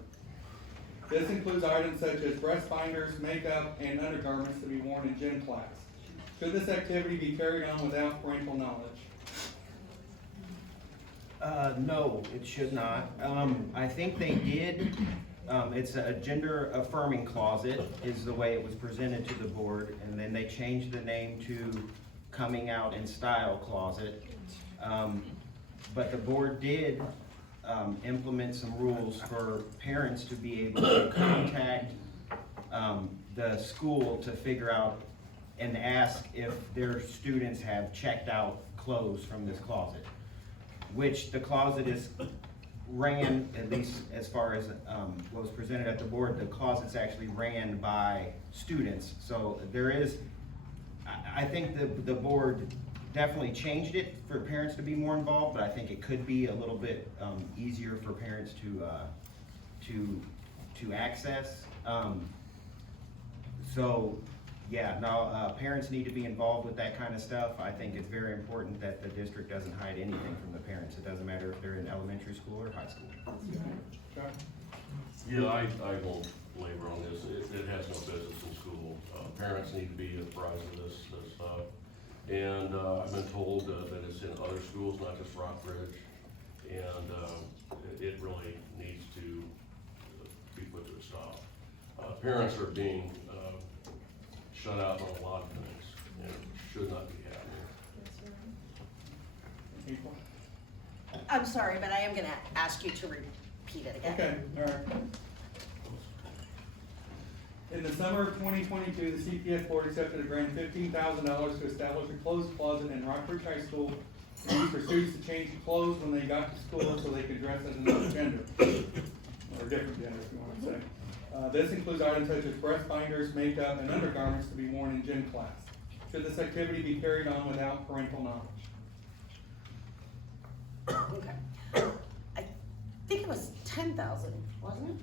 This includes items such as breast binders, makeup, and undergarments to be worn in gym class. Should this activity be carried on without parental knowledge? No, it should not. I think they did, it's a gender affirming closet is the way it was presented to the board, and then they changed the name to coming out in style closet. But the board did implement some rules for parents to be able to contact the school to figure out and ask if their students have checked out clothes from this closet, which the closet is ran, at least as far as what was presented at the board, the closet's actually ran by students. So there is, I think the board definitely changed it for parents to be more involved, but I think it could be a little bit easier for parents to access. So yeah, no, parents need to be involved with that kind of stuff. I think it's very important that the district doesn't hide anything from the parents. It doesn't matter if they're in elementary school or high school. Yeah, I won't labor on this. It has no business in school. Parents need to be apprised of this stuff. And I've been told that it's in other schools, not just Rockbridge. And it really needs to be put to a stop. Parents are being shut out on a lot of things, and it should not be happening. I'm sorry, but I am gonna ask you to repeat it again. Okay, all right. In the summer of 2022, the CPS board accepted a grant of $15,000 to establish a clothes closet in Rockbridge High School to use for students to change clothes when they got to school so they could dress as another gender, or different gender, if you want to say. This includes items such as breast binders, makeup, and undergarments to be worn in gym class. Should this activity be carried on without parental knowledge? Okay. I think it was 10,000, wasn't it?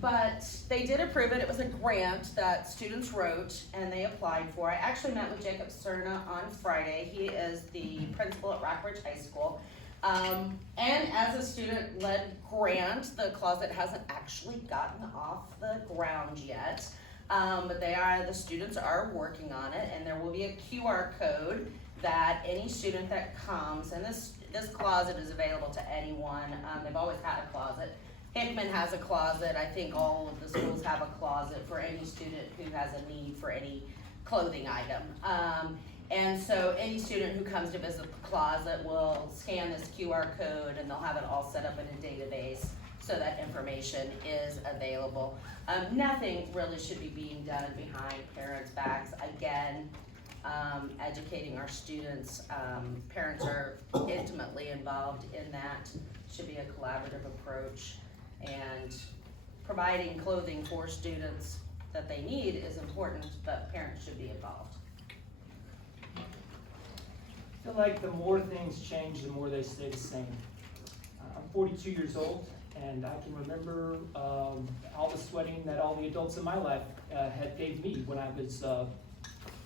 But they did approve it. It was a grant that students wrote and they applied for. I actually met with Jacob Cerna on Friday. He is the principal at Rockbridge High School. And as a student-led grant, the closet hasn't actually gotten off the ground yet. But the students are working on it, and there will be a QR code that any student that comes, and this closet is available to anyone. They've always had a closet. Hickman has a closet. I think all of the schools have a closet for any student who has a need for any clothing item. And so any student who comes to visit the closet will scan this QR code, and they'll have it all set up in a database so that information is available. Nothing really should be being done behind parents' backs. Again, educating our students, parents are intimately involved in that. Should be a collaborative approach, and providing clothing for students that they need is important, but parents should be involved. I feel like the more things change, the more they stay the same. I'm 42 years old, and I can remember all the sweating that all the adults in my life had gave me when I was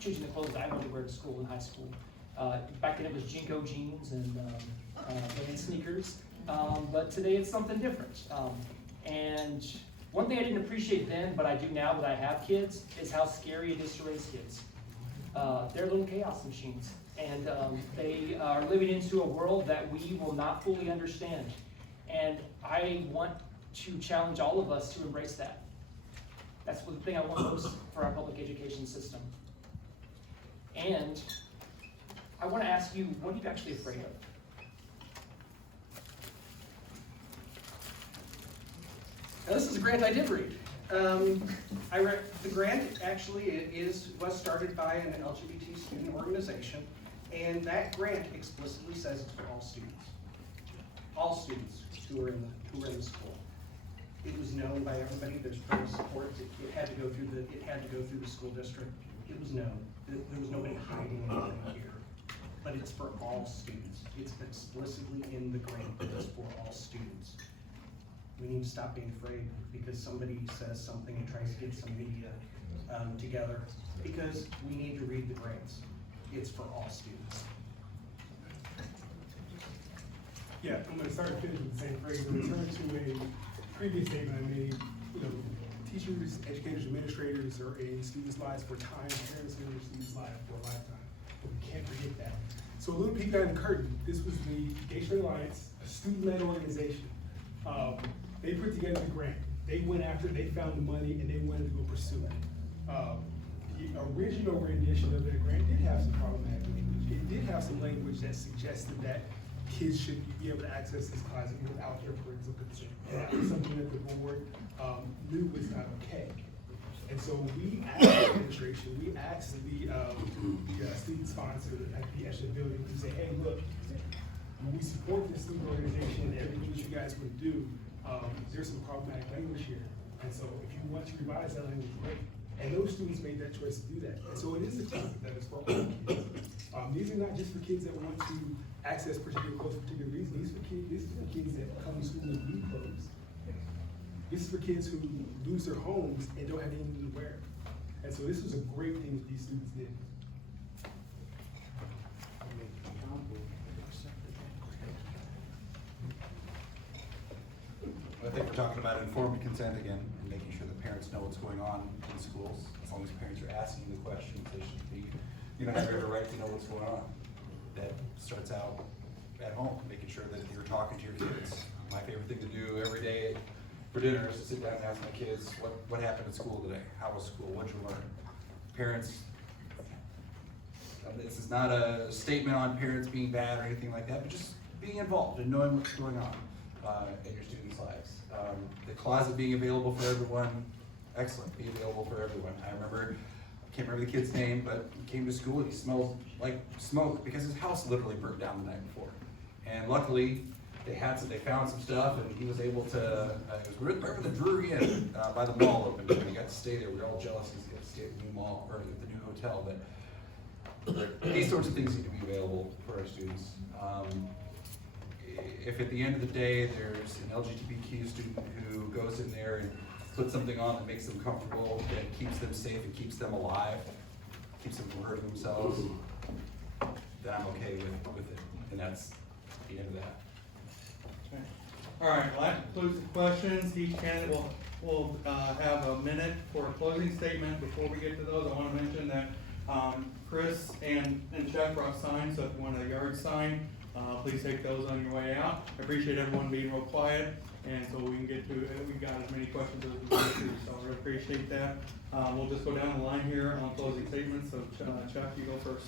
choosing the clothes I wanted to wear to school in high school. Back then it was Jinko jeans and sneakers, but today it's something different. And one thing I didn't appreciate then, but I do now that I have kids, is how scary it is to raise kids. They're little chaos machines, and they are living into a world that we will not fully understand. And I want to challenge all of us to embrace that. That's the thing I want most for our public education system. And I want to ask you, what are you actually afraid of? Now, this is a grant I did read. The grant actually was started by an LGBT student organization, and that grant explicitly says it's for all students. All students who are in the school. It was known by everybody. There's plenty of support. It had to go through the school district. It was known. There was nobody hiding anything here. But it's for all students. It's explicitly in the grant that it's for all students. We need to stop being afraid because somebody says something and tries to get some media together, because we need to read the grants. It's for all students. Yeah, I'm gonna start and finish with the same phrase. In return to a previous statement I made, teachers, educators, administrators are in students' lives for time, parents are in students' lives for a lifetime. But we can't forget that. So a little peek behind the curtain, this was the Gay Straight Alliance, a student-led organization. They put together the grant. They went after it, they found the money, and they wanted to go pursue it. The original rendition of that grant did have some problematic language. It did have some language that suggested that kids should be able to access this closet without their parental consent. And that was something that the board knew was not okay. And so we asked the administration, we asked the student sponsor at the building to say, hey, look, we support this student organization and everything that you guys would do. There's some problematic language here. And so if you want to revise that language, great. And those students made that choice to do that. And so it is a closet that is for all kids. These are not just for kids that want to access particular clothes for particular reasons. These are for kids that come to school and need clothes. This is for kids who lose their homes and don't have anything to wear. And so this was a great thing that these students did. I think we're talking about informed consent again, and making sure that parents know what's going on in schools. As long as parents are asking the questions, they should be, have every right to know what's going on. That starts out at home, making sure that you're talking to your kids. My favorite thing to do every day for dinner is to sit down and ask my kids, what happened at school today? How was school? What'd you learn? Parents, this is not a statement on parents being bad or anything like that, but just being involved and knowing what's going on in your students' lives. The closet being available for everyone, excellent, be available for everyone. I can't remember the kid's name, but he came to school and he smelled like smoke because his house literally burnt down the night before. And luckily, they found some stuff, and he was able to, it was right where the Drury Inn by the mall opened, and he got to stay there. We were all jealous because he got to stay at the new mall, or at the new hotel, but these sorts of things need to be available for our students. If at the end of the day, there's an LGBTQ student who goes in there and puts something on that makes them comfortable, that keeps them safe and keeps them alive, keeps them from hurting themselves, then I'm okay with it. And that's, the end of that. Okay. All right, well, that concludes the questions. Each candidate will have a minute for a closing statement. Before we get to those, I want to mention that Chris and Chuck brought signs, so if you want a yard sign, please take those on your way out. I appreciate everyone being real quiet, and so we can get to, we got as many questions as we can to, so I really appreciate that. We'll just go down the line here on closing statements, so Chuck, you go first.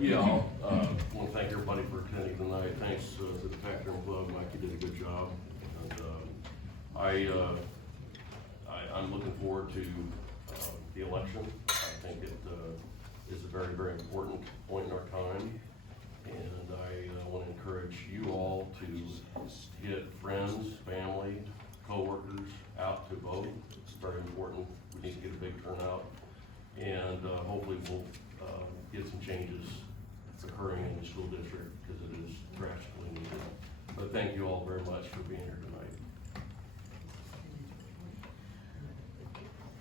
Yeah, I want to thank everybody for attending tonight. Thanks to the Pachyderm Club. Mike, you did a good job. And I'm looking forward to the election. I think it is a very, very important point in our time. And I want to encourage you all to get friends, family, coworkers out to vote. It's very important. We need to get a big turnout. And hopefully we'll get some changes occurring in the school district, because it is drastically needed. But thank you all very much for being here tonight.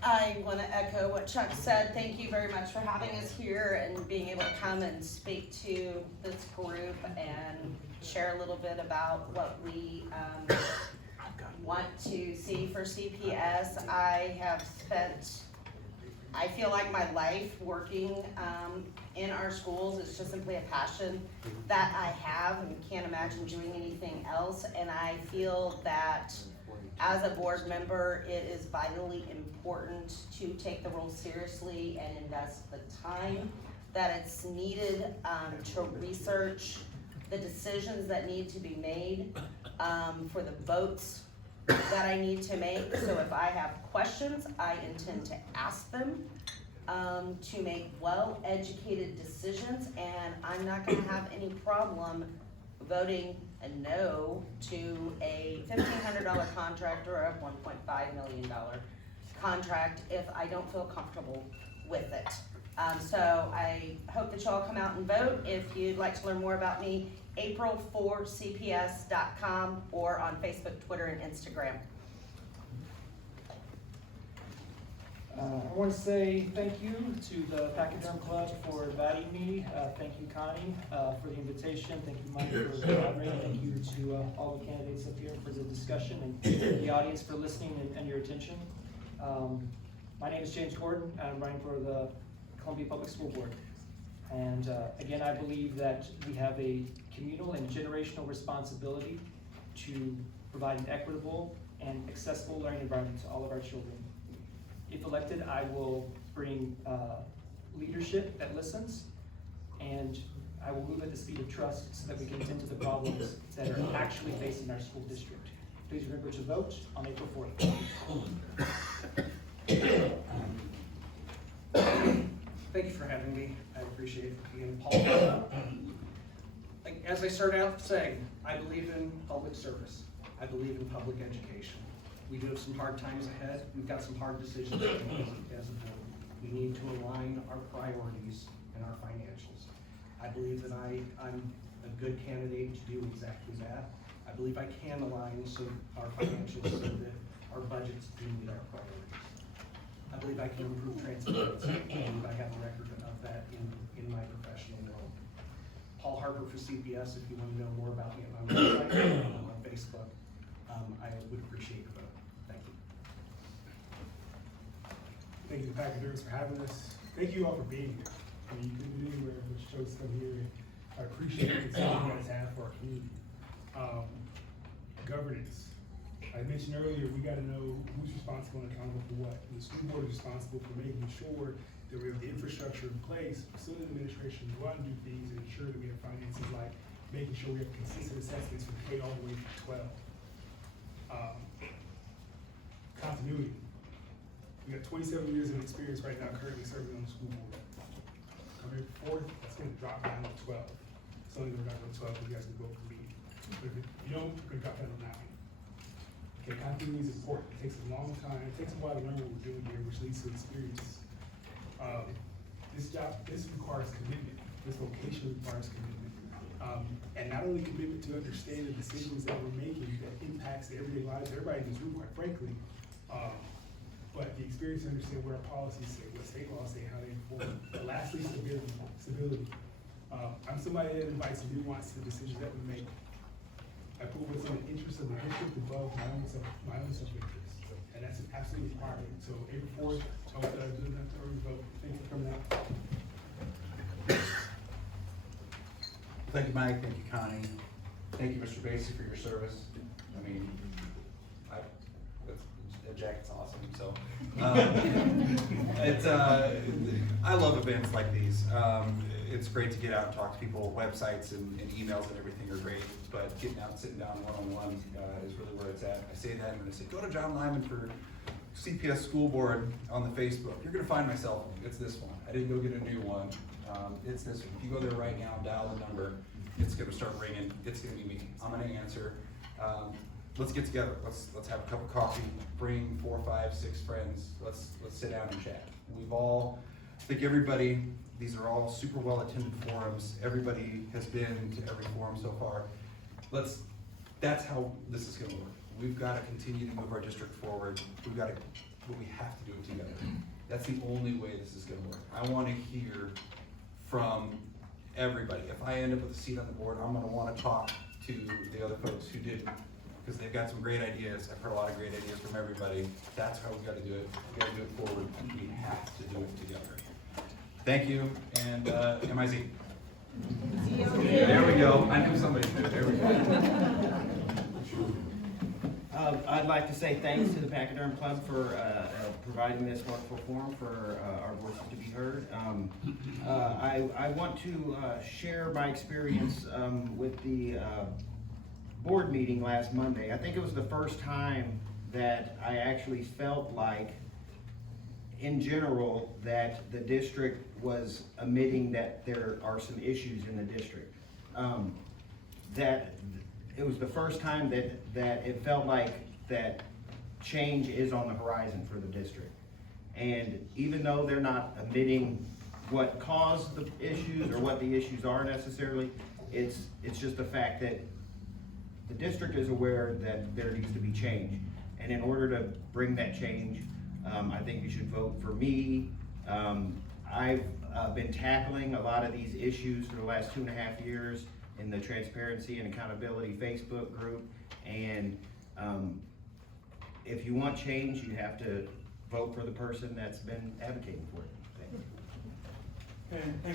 I want to echo what Chuck said. Thank you very much for having us here and being able to come and speak to this group and share a little bit about what we want to see for CPS. I feel like my life working in our schools is just simply a passion that I have and can't imagine doing anything else. And I feel that as a board member, it is vitally important to take the role seriously and invest the time that it's needed to research the decisions that need to be made for the votes that I need to make. So if I have questions, I intend to ask them to make well-educated decisions, and I'm not gonna have any problem voting a no to a $1,500 contract or a $1.5 million contract if I don't feel comfortable with it. So I hope that you all come out and vote. If you'd like to learn more about me, April4CPS.com or on Facebook, Twitter, and Instagram. I want to say thank you to the Pachyderm Club for inviting me. Thank you, Connie, for the invitation. Thank you, Mike, for the moderating. Thank you to all the candidates up here for the discussion, and the audience for listening and your attention. My name is James Gordon. I'm running for the Columbia Public School Board. And again, I believe that we have a communal and generational responsibility to provide an equitable and accessible learning environment to all of our children. If elected, I will bring leadership that listens, and I will move at the speed of trust so that we can attend to the problems that are actually facing our school district. Please remember to vote on April 4th. Thank you for having me. I appreciate it. Again, Paul, as I started out saying, I believe in public service. I believe in public education. We do have some hard times ahead. We've got some hard decisions to make as a board. We need to align our priorities and our financials. I believe that I'm a good candidate to do exactly that. I believe I can align our financials so that our budgets do meet our priorities. I believe I can improve transparency. I believe I have a record of that in my professional world. Paul Harper for CPS, if you want to know more about me on my website, on Facebook, I would appreciate your vote. Thank you. Thank you to Pachyderms for having us. Thank you all for being here. I mean, you couldn't do anywhere but chose to come here. I appreciate the concern you guys have for our community. Governance. I mentioned earlier, we gotta know who's responsible and accountable for what. And the school board is responsible for making sure that we have the infrastructure in place, facility administration, go out and do things and ensure that we have finances, like making sure we have consistent assessments from K all the way through 12. Continuity. We got 27 years of experience right now currently serving on the school board. On April 4th, that's gonna drop down to 12. It's only gonna drop down to 12 because you guys can go for me. But if you don't, we're gonna drop down to 9. Okay, continuity is important. It takes a long time. It takes a while to learn what we're doing here, which leads to experience. This requires commitment. This vocation requires commitment. And not only commitment to understand the decisions that we're making that impacts the everyday lives of everybody in this room, quite frankly, but the experience to understand what our policies say, what state laws say, how they inform. Lastly, stability. I'm somebody that invites and nuance the decisions that we make. I put what's in the interest of the district above my own self-interest, and that's an absolute requirement. So April 4th, I hope that I do enough to early vote. Thank you for coming out. Thank you, Mike, thank you, Connie, thank you, Mr. Basie, for your service. I mean, that jacket's awesome, so. I love events like these. It's great to get out and talk to people. Websites and emails and everything are great, but getting out, sitting down one-on-one is really where it's at. I say that, and when I say, go to John Lyman for CPS School Board on the Facebook, you're gonna find my cell phone. It's this one. I didn't go get a new one. It's this one. If you go there right now and dial the number, it's gonna start ringing. It's gonna be me. I'm gonna answer. Let's get together. Let's have a cup of coffee. Bring 4, 5, 6 friends. Let's sit down and chat. I think everybody, these are all super well attended forums. Everybody has been to every forum so far. That's how this is gonna work. We've gotta continue to move our district forward. We have to do it together. That's the only way this is gonna work. I wanna hear from everybody. If I end up with a seat on the board, I'm gonna wanna talk to the other folks who didn't, because they've got some great ideas. I've heard a lot of great ideas from everybody. That's how we gotta do it. We gotta do it forward. We have to do it together. Thank you, and MIZ. There we go. I knew somebody would do it. There we go. I'd like to say thanks to the Pachyderm Club for providing this wonderful forum for our voices to be heard. I want to share my experience with the board meeting last Monday. I think it was the first time that I actually felt like, in general, that the district was admitting that there are some issues in the district. That it was the first time that it felt like that change is on the horizon for the district. And even though they're not admitting what caused the issues or what the issues are necessarily, it's just the fact that the district is aware that there needs to be change. And in order to bring that change, I think you should vote for me. I've been tackling a lot of these issues for the last 2.5 years in the Transparency and Accountability Facebook group. And if you want change, you have to vote for the person that's been advocating for it. Thank you. And